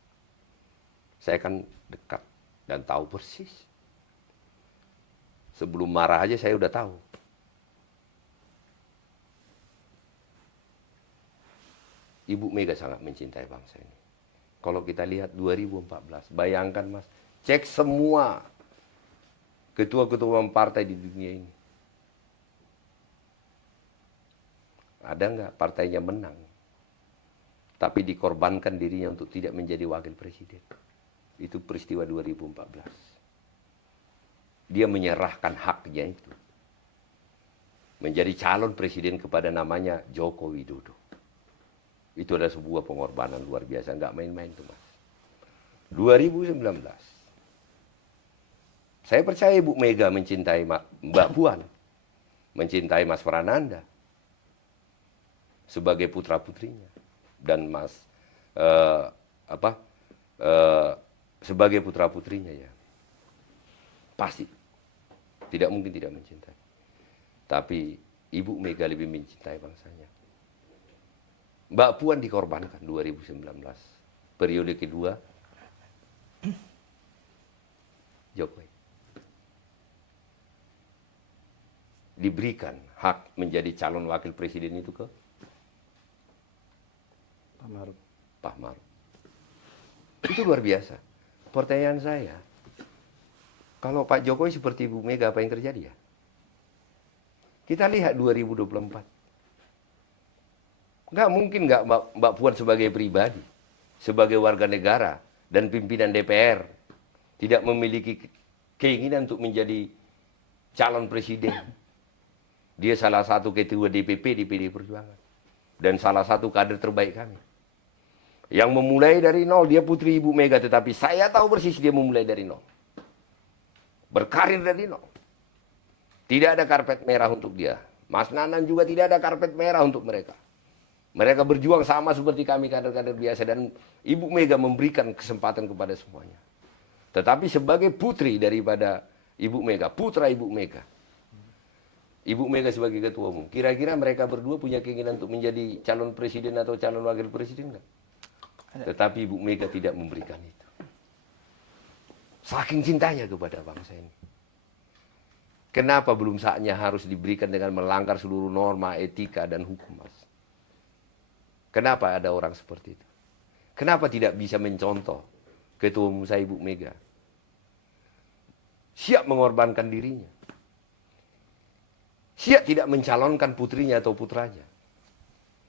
saya kan dekat dan tahu persis Sebelum marah aja saya udah tahu. Ibu Mega sangat mencintai bangsa ini. Kalau kita lihat 2014, bayangkan Mas, cek semua ketua-ketua partai di dunia ini. Ada nggak partainya menang, tapi dikorbankan dirinya untuk tidak menjadi wakil presiden? Itu peristiwa 2014. Dia menyerahkan haknya itu. Menjadi calon presiden kepada namanya Joko Widodo. Itu adalah sebuah pengorbanan luar biasa, nggak main-main tuh Mas. 2019, saya percaya Ibu Mega mencintai Mbak Puan, mencintai Mas Prananda sebagai putra-putrinya, dan Mas sebagai putra-putrinya ya, pasti tidak mungkin tidak mencintai. Tapi Ibu Mega lebih mencintai bangsanya. Mbak Puan dikorbankan 2019. Periode kedua, Jokowi. Diberikan hak menjadi calon wakil presiden itu ke Pak Maruf. Itu luar biasa. Pertanyaan saya, kalau Pak Jokowi seperti Ibu Mega, apa yang terjadi ya? Kita lihat 2024. Nggak mungkin nggak Mbak Puan sebagai pribadi, sebagai warga negara dan pimpinan DPR tidak memiliki keinginan untuk menjadi calon presiden. Dia salah satu ketua DPP di PD Perjuangan dan salah satu kader terbaik kami. Yang memulai dari nol, dia putri Ibu Mega, tetapi saya tahu persis dia memulai dari nol. Berkarir dari nol. Tidak ada karpet merah untuk dia. Mas Nanan juga tidak ada karpet merah untuk mereka. Mereka berjuang sama seperti kami kader-kader biasa, dan Ibu Mega memberikan kesempatan kepada semuanya. Tetapi sebagai putri daripada Ibu Mega, putra Ibu Mega, Ibu Mega sebagai ketua umum, kira-kira mereka berdua punya keinginan untuk menjadi calon presiden atau calon wakil presiden nggak? Tetapi Ibu Mega tidak memberikan itu. Saking cintanya kepada bangsa ini. Kenapa belum saatnya harus diberikan dengan melanggar seluruh norma, etika, dan hukum, Mas? Kenapa ada orang seperti itu? Kenapa tidak bisa mencontoh ketua umum saya Ibu Mega? Siap mengorbankan dirinya. Siap tidak mencalonkan putrinya atau putranya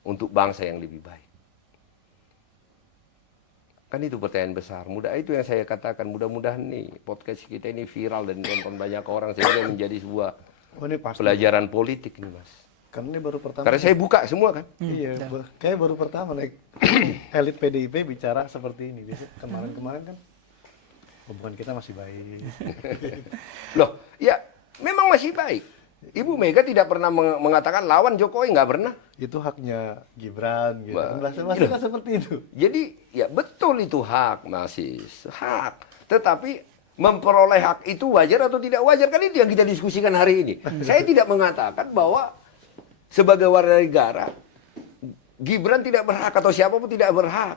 untuk bangsa yang lebih baik. Kan itu pertanyaan besar. Itu yang saya katakan, mudah-mudahan nih podcast kita ini viral dan ditonton banyak orang sehingga menjadi sebuah pelajaran politik nih, Mas. Karena ini baru pertama. Karena saya buka semua kan. Iya, kayak baru pertama naik elit PDIP bicara seperti ini. Biasanya kemarin-kemarin kan hubungan kita masih baik. Loh, ya memang masih baik. Ibu Mega tidak pernah mengatakan lawan Jokowi, nggak pernah. Itu haknya Gibran gitu. Bahasa kan seperti itu. Jadi ya betul itu hak, masih hak. Tetapi memperoleh hak itu wajar atau tidak wajar, kan itu yang kita diskusikan hari ini. Saya tidak mengatakan bahwa sebagai warga negara Gibran tidak berhak atau siapapun tidak berhak.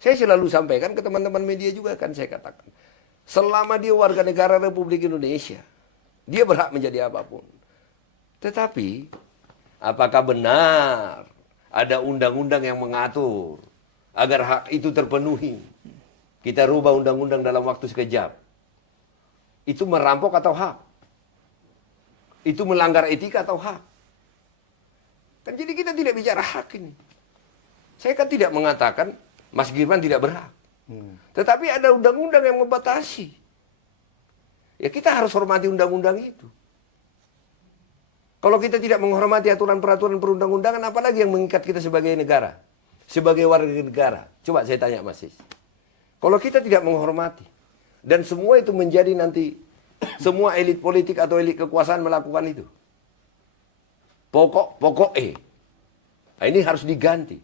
Saya selalu sampaikan ke teman-teman media juga, kan saya katakan, selama dia warga negara Republik Indonesia, dia berhak menjadi apapun. Tetapi apakah benar ada undang-undang yang mengatur agar hak itu terpenuhi? Kita rubah undang-undang dalam waktu sekejap. Itu merampok atau hak? Itu melanggar etika atau hak? Kan jadi kita tidak bicara hak ini. Saya kan tidak mengatakan Mas Gibran tidak berhak. Tetapi ada undang-undang yang membatasi. Ya kita harus hormati undang-undang itu. Kalau kita tidak menghormati aturan-peraturan perundang-undangan, apalagi yang mengikat kita sebagai negara, sebagai warga negara? Coba saya tanya Mas Sis. Kalau kita tidak menghormati, dan semua itu menjadi nanti, semua elit politik atau elit kekuasaan melakukan itu. Pokok nah, ini harus diganti.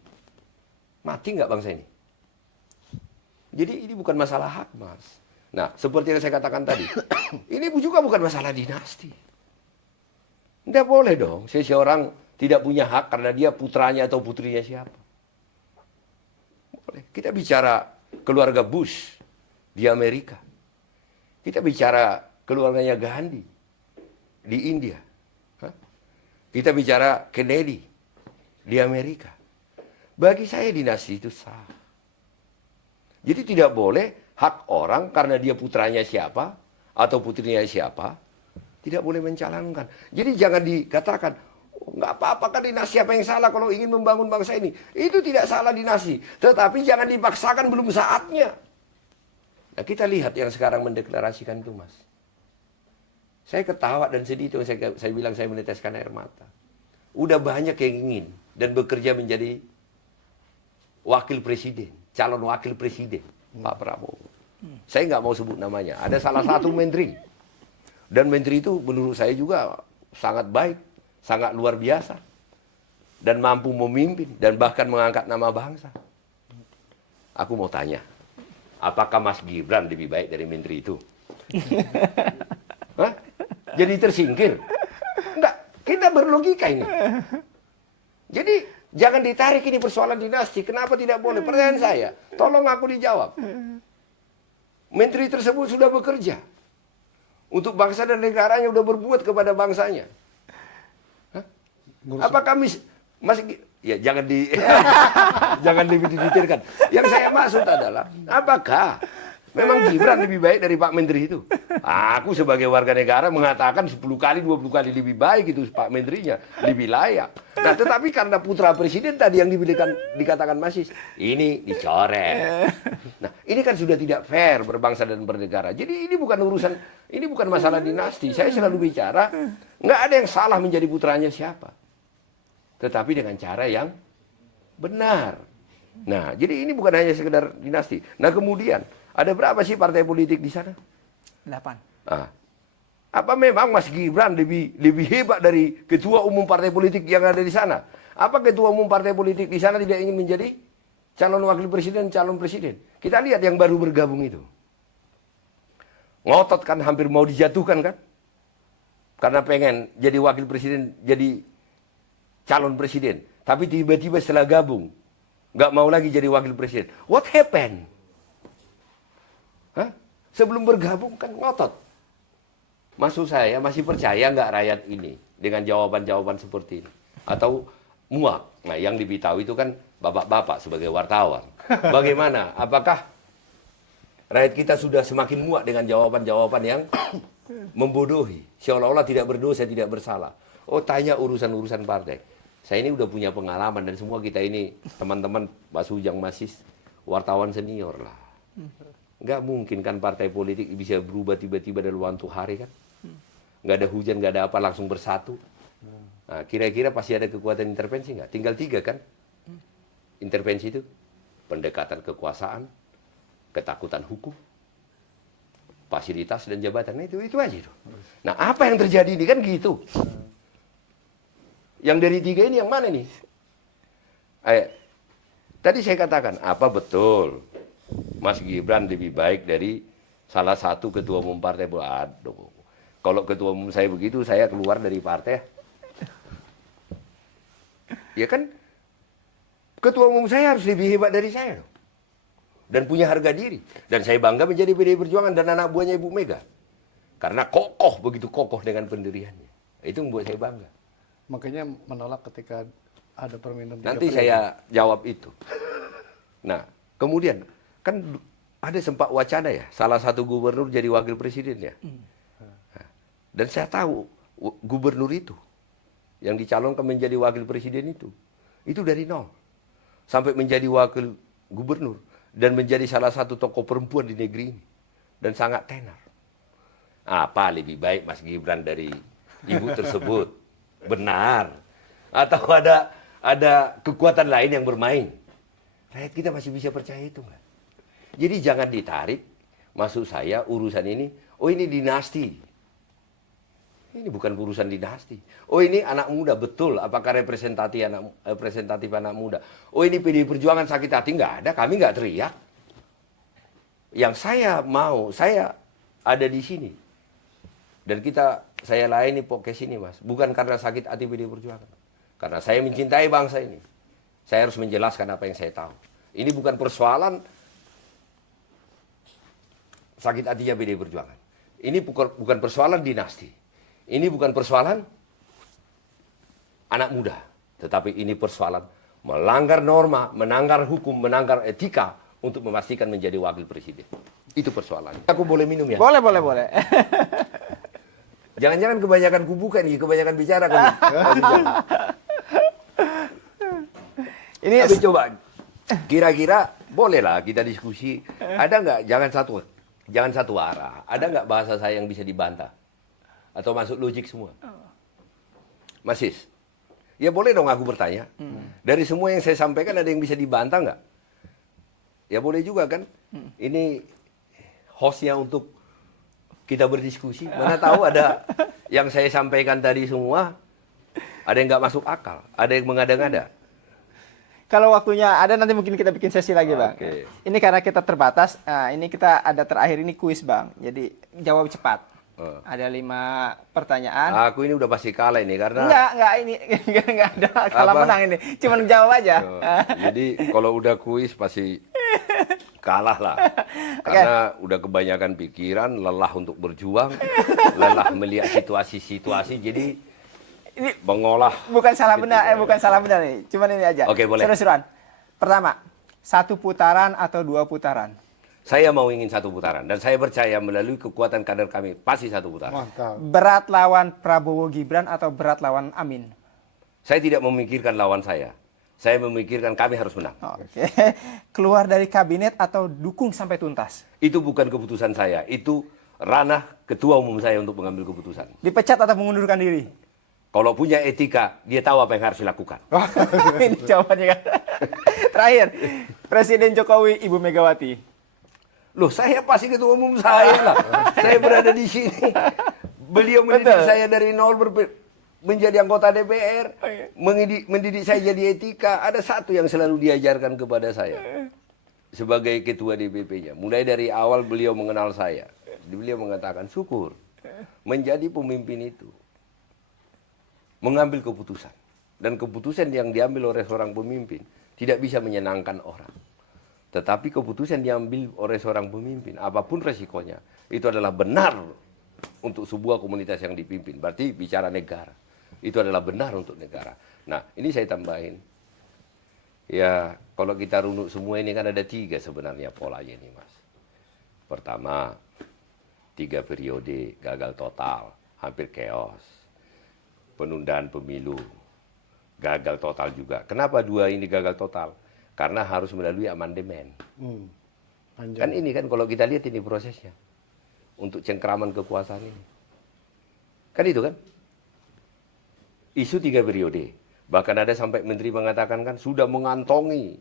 Mati nggak bangsa ini? Jadi ini bukan masalah hak, Mas. Nah, seperti yang saya katakan tadi, ini juga bukan masalah dinasti. Tidak boleh dong, seseorang tidak punya hak karena dia putranya atau putrinya siapa. Boleh. Kita bicara keluarga Bush di Amerika. Kita bicara keluarganya Gandhi. di India. Hah? Kita bicara Kennedy di Amerika. Bagi saya dinasti itu sah. Jadi tidak boleh hak orang karena dia putranya siapa atau putrinya siapa, tidak boleh mencalonkan. Jadi jangan dikatakan, oh, nggak apa-apa kan dinasti apa yang salah kalau ingin membangun bangsa ini. Itu tidak salah dinasti. Tetapi jangan dipaksakan belum saatnya. Nah kita lihat yang sekarang mendeklarasikan itu Mas. Saya ketawa dan sedih itu saya bilang saya meneteskan air mata. Udah banyak yang ingin dan bekerja menjadi wakil presiden, calon wakil presiden Pak Prabowo. Saya nggak mau sebut namanya. Ada salah satu menteri. Dan menteri itu menurut saya juga sangat baik, sangat luar biasa. Dan mampu memimpin dan bahkan mengangkat nama bangsa. Aku mau tanya, apakah Mas Gibran lebih baik dari menteri itu? Hah? Jadi tersingkir? Enggak, kita berlogika ini. Jadi jangan ditarik ini persoalan dinasti. Kenapa tidak boleh? Pertanyaan saya, tolong aku dijawab. Menteri tersebut sudah bekerja untuk bangsa dan negaranya, sudah berbuat kepada bangsanya. Hah? Apakah ya jangan jangan didetailkan. Yang saya maksud adalah, apakah memang Gibran lebih baik dari Pak Menteri itu? Aku sebagai warga negara mengatakan 10 kali, 20 kali lebih baik itu Pak Menterinya, lebih layak. Nah tetapi karena putra presiden tadi yang dikatakan Masis, ini dicoret. Nah ini kan sudah tidak fair berbangsa dan bernegara. Jadi ini bukan urusan, ini bukan masalah dinasti. Saya selalu bicara, nggak ada yang salah menjadi putranya siapa. Tetapi dengan cara yang benar. Nah jadi ini bukan hanya sekedar dinasti. Nah kemudian, ada berapa sih partai politik di sana? 8. Nah, apa memang Mas Gibran lebih hebat dari ketua umum partai politik yang ada di sana? Apa ketua umum partai politik di sana tidak ingin menjadi calon wakil presiden, calon presiden? Kita lihat yang baru bergabung itu. Ngotot kan, hampir mau dijatuhkan kan? Karena pengen jadi wakil presiden, jadi calon presiden. Tapi tiba-tiba setelah gabung, nggak mau lagi jadi wakil presiden. What happened? Hah? Sebelum bergabung kan ngotot. Maksud saya masih percaya nggak rakyat ini dengan jawaban-jawaban seperti ini? Atau muak? Nah yang dibitahu itu kan bapak-bapak sebagai wartawan. Bagaimana? Apakah rakyat kita sudah semakin muak dengan jawaban-jawaban yang membodohi? Seolah-olah tidak berdosa, tidak bersalah. Oh tanya urusan-urusan partai. Saya ini udah punya pengalaman dan semua kita ini teman-teman Mas Ujang Masis, wartawan senior lah. Nggak mungkin kan partai politik bisa berubah tiba-tiba dalam waktu hari kan. Nggak ada hujan, nggak ada apa, langsung bersatu. Nah, kira-kira pasti ada kekuatan intervensi nggak? Tinggal 3 kan. Intervensi itu pendekatan kekuasaan, ketakutan hukum, fasilitas dan jabatan. Nah, itu aja itu. Nah apa yang terjadi ini kan gitu. Yang dari 3 ini yang mana nih? Tadi saya katakan, apa betul Mas Gibran lebih baik dari salah satu ketua umum partai? Aduh, kalau ketua umum saya begitu, saya keluar dari partai. Ya kan, ketua umum saya harus lebih hebat dari saya dong. Dan punya harga diri. Dan saya bangga menjadi PDI Perjuangan dan anak buahnya Ibu Mega. Karena kokoh, begitu kokoh dengan pendiriannya. Itu membuat saya bangga. Makanya menolak ketika ada permintaan. Nanti saya jawab itu. Nah, kemudian kan ada sempat wacana ya, salah satu gubernur jadi wakil presiden ya. Dan saya tahu gubernur itu yang dicalonkan menjadi wakil presiden itu dari nol sampai menjadi wakil gubernur dan menjadi salah satu tokoh perempuan di negeri ini dan sangat tenar. Apa lebih baik Mas Gibran dari ibu tersebut? Benar? Atau ada kekuatan lain yang bermain? Rakyat kita masih bisa percaya itu nggak? Jadi jangan ditarik, maksud saya urusan ini, oh ini dinasti. Ini bukan urusan dinasti. Oh ini anak muda, betul. Apakah representatif anak muda? Oh ini PDI Perjuangan sakit hati? Nggak ada, kami nggak teriak. Yang saya mau, saya ada di sini. Dan saya layani podcast ini Mas. Bukan karena sakit hati PDI Perjuangan. Karena saya mencintai bangsa ini. Saya harus menjelaskan apa yang saya tahu. Ini bukan persoalan sakit hatinya PDI Perjuangan. Ini bukan persoalan dinasti. Ini bukan persoalan anak muda, tetapi ini persoalan melanggar norma, melanggar hukum, melanggar etika untuk memastikan menjadi wakil presiden. Itu persoalannya. Aku boleh minum ya? Boleh, boleh, boleh. Jangan-jangan kebanyakan kubuka nih, kebanyakan bicara kan. Ini Tapi coba, kira-kira bolehlah kita diskusi. Ada nggak, jangan satu arah. Ada nggak bahasa saya yang bisa dibantah? Atau masuk logik semua? Masis, ya boleh dong aku bertanya. Dari semua yang saya sampaikan ada yang bisa dibantah nggak? Ya boleh juga kan. Ini hostnya untuk kita berdiskusi. Mana tahu ada yang saya sampaikan tadi semua, ada yang nggak masuk akal, ada yang mengada-ngada. kalau waktunya ada nanti mungkin kita bikin sesi lagi, Bang. Oke. Ini karena kita terbatas, ini kita ada terakhir ini kuis, Bang. Jadi jawab cepat. Ada 5 pertanyaan. Aku ini udah pasti kalah ini karena Enggak ini enggak ada kalah Apa? menang ini. Cuman jawab aja. Jadi kalau udah kuis pasti kalah lah. Karena udah kebanyakan pikiran, lelah untuk berjuang, lelah melihat situasi-situasi. Jadi Ini mengolah. bukan salah benar, bukan salah benar nih. Cuman ini aja. Oke, boleh. Seru-seruan. Pertama, 1 putaran atau 2 putaran? Saya mau ingin 1 putaran dan saya percaya melalui kekuatan kader kami pasti 1 putaran. Mantap. Berat lawan Prabowo Gibran atau berat lawan Amin? Saya tidak memikirkan lawan saya. Saya memikirkan kami harus menang. Oke. Keluar dari kabinet atau dukung sampai tuntas? Itu bukan keputusan saya. Itu ranah ketua umum saya untuk mengambil keputusan. Dipecat atau mengundurkan diri? Kalau punya etika, dia tahu apa yang harus dilakukan. Ini jawabannya kan. Terakhir, Presiden Jokowi, Ibu Megawati. Loh, saya pasti ketua umum saya lah. Saya berada di sini. Beliau mendidik Betul. saya dari nol menjadi anggota DPR. Oh, iya. Mendidik saya jadi etika. Ada satu yang selalu diajarkan kepada saya. Sebagai ketua DPP-nya. Mulai dari awal beliau mengenal saya. Beliau mengatakan, syukur. Menjadi pemimpin itu. Mengambil keputusan. Dan keputusan yang diambil oleh seorang pemimpin tidak bisa menyenangkan orang. Tetapi keputusan diambil oleh seorang pemimpin, apapun resikonya, itu adalah benar untuk sebuah komunitas yang dipimpin. Berarti bicara negara. Itu adalah benar untuk negara. Nah, ini saya tambahin. Ya, kalau kita runut semua ini kan ada 3 sebenarnya polanya ini, Mas. Pertama, 3 periode gagal total, hampir chaos. Penundaan pemilu, gagal total juga. Kenapa 2 ini gagal total? Karena harus melalui amandemen. Panjang. Kan ini kan kalau kita lihat ini prosesnya. Untuk cengkraman kekuasaan ini. Kan itu kan? Isu 3 periode. Bahkan ada sampai menteri mengatakan kan sudah mengantongi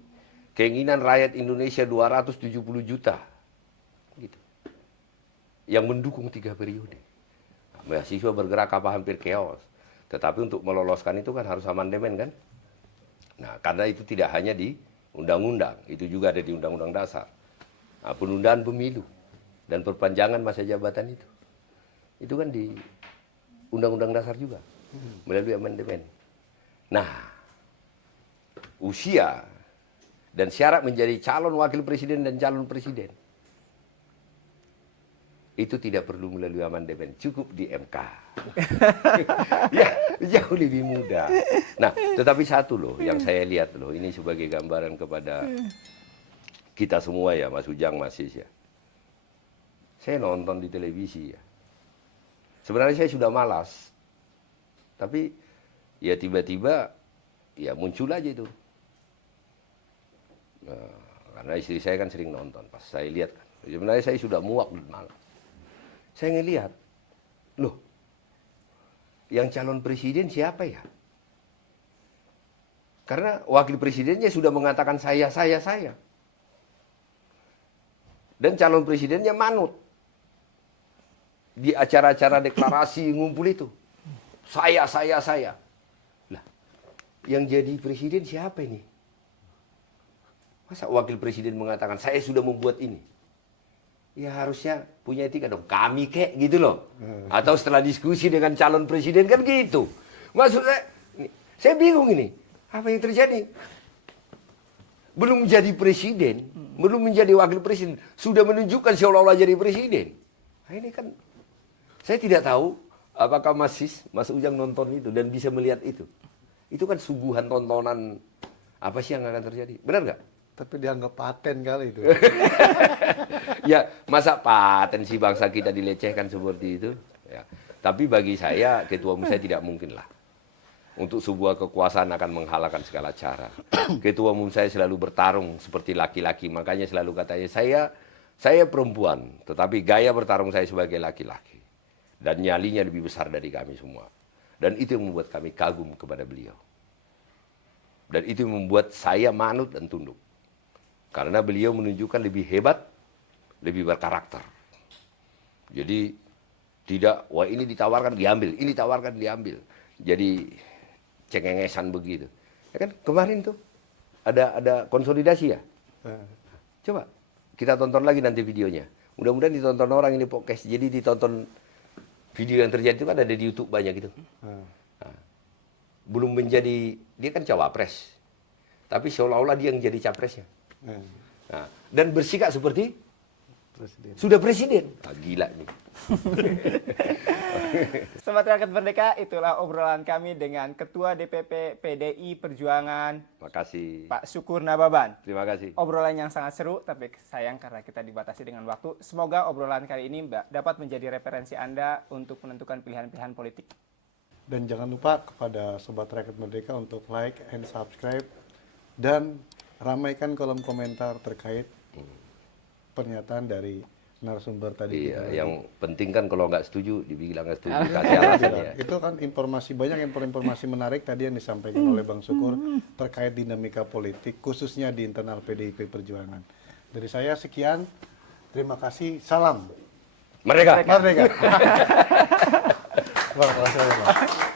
keinginan rakyat Indonesia 270 juta. Gitu. Yang mendukung 3 periode. Nah, mahasiswa bergerak apa hampir chaos. Tetapi untuk meloloskan itu kan harus amandemen kan? Nah, karena itu tidak hanya di undang-undang, itu juga ada di undang-undang dasar. Nah, penundaan pemilu dan perpanjangan masa jabatan itu kan di undang-undang dasar juga melalui amandemen. Nah, usia dan syarat menjadi calon wakil presiden dan calon presiden itu tidak perlu melalui amandemen, cukup di MK. Ya, jauh lebih mudah. Nah, tetapi satu loh yang saya lihat loh, ini sebagai gambaran kepada kita semua ya, Mas Ujang, Mas Sis ya. Saya nonton di televisi ya. Sebenarnya saya sudah malas. Tapi ya tiba-tiba ya muncul aja itu. Nah, karena istri saya kan sering nonton, pas saya lihat kan. Sebenarnya saya sudah muak malam. Saya ngelihat, loh, yang calon presiden siapa ya? Karena wakil presidennya sudah mengatakan saya. Dan calon presidennya manut. Di acara-acara deklarasi ngumpul itu. Saya. Lah, yang jadi presiden siapa ini? Masa wakil presiden mengatakan saya sudah membuat ini? Ya harusnya punya etika dong. Kami kek gitu loh. Atau setelah diskusi dengan calon presiden kan gitu. Maksud saya bingung ini. Apa yang terjadi? Belum jadi presiden, belum menjadi wakil presiden, sudah menunjukkan seolah-olah jadi presiden. Nah, ini kan saya tidak tahu Apakah Mas Ujang nonton itu dan bisa melihat itu? Itu kan suguhan tontonan, apa sih yang akan terjadi? Benar nggak? Tapi dianggap paten kali itu. Ya, masa paten si bangsa kita dilecehkan seperti itu? Ya. Tapi bagi saya, ketua umum saya tidak mungkin lah. Untuk sebuah kekuasaan akan menghalalkan segala cara. Ketua umum saya selalu bertarung seperti laki-laki. Makanya selalu katanya, saya perempuan, tetapi gaya bertarung saya sebagai laki-laki. Dan nyalinya lebih besar dari kami semua. Dan itu yang membuat kami kagum kepada beliau. Dan itu yang membuat saya manut dan tunduk. Karena beliau menunjukkan lebih hebat, lebih berkarakter. Jadi tidak, wah ini ditawarkan diambil, ini ditawarkan diambil. Jadi cengengesan begitu. Ya kan kemarin tuh ada konsolidasi ya. Coba kita tonton lagi nanti videonya. Mudah-mudahan ditonton orang ini podcast. Jadi ditonton video yang terjadi itu kan ada di YouTube banyak gitu. Nah, belum menjadi, dia kan cawapres. Tapi seolah-olah dia yang jadi capresnya. Nah, dan bersikap seperti Presiden. sudah presiden. Ah, gila nih. Sobat Rakyat Merdeka, itulah obrolan kami dengan Ketua DPP PDI Perjuangan, Makasih. Pak Syukur Nababan. Terima kasih. Obrolan yang sangat seru, tapi sayang karena kita dibatasi dengan waktu. Semoga obrolan kali ini dapat menjadi referensi Anda untuk menentukan pilihan-pilihan politik. Dan jangan lupa kepada Sobat Rakyat Merdeka untuk like and subscribe dan ramaikan kolom komentar terkait pernyataan dari narasumber tadi. Iya, yang penting kan kalau nggak setuju, dibilang nggak setuju, kasih alasannya. Itu kan banyak informasi menarik tadi yang disampaikan oleh Bang Syukur terkait dinamika politik, khususnya di internal PDIP Perjuangan. Dari saya sekian, terima kasih, salam. Merdeka. Merdeka. Terima kasih.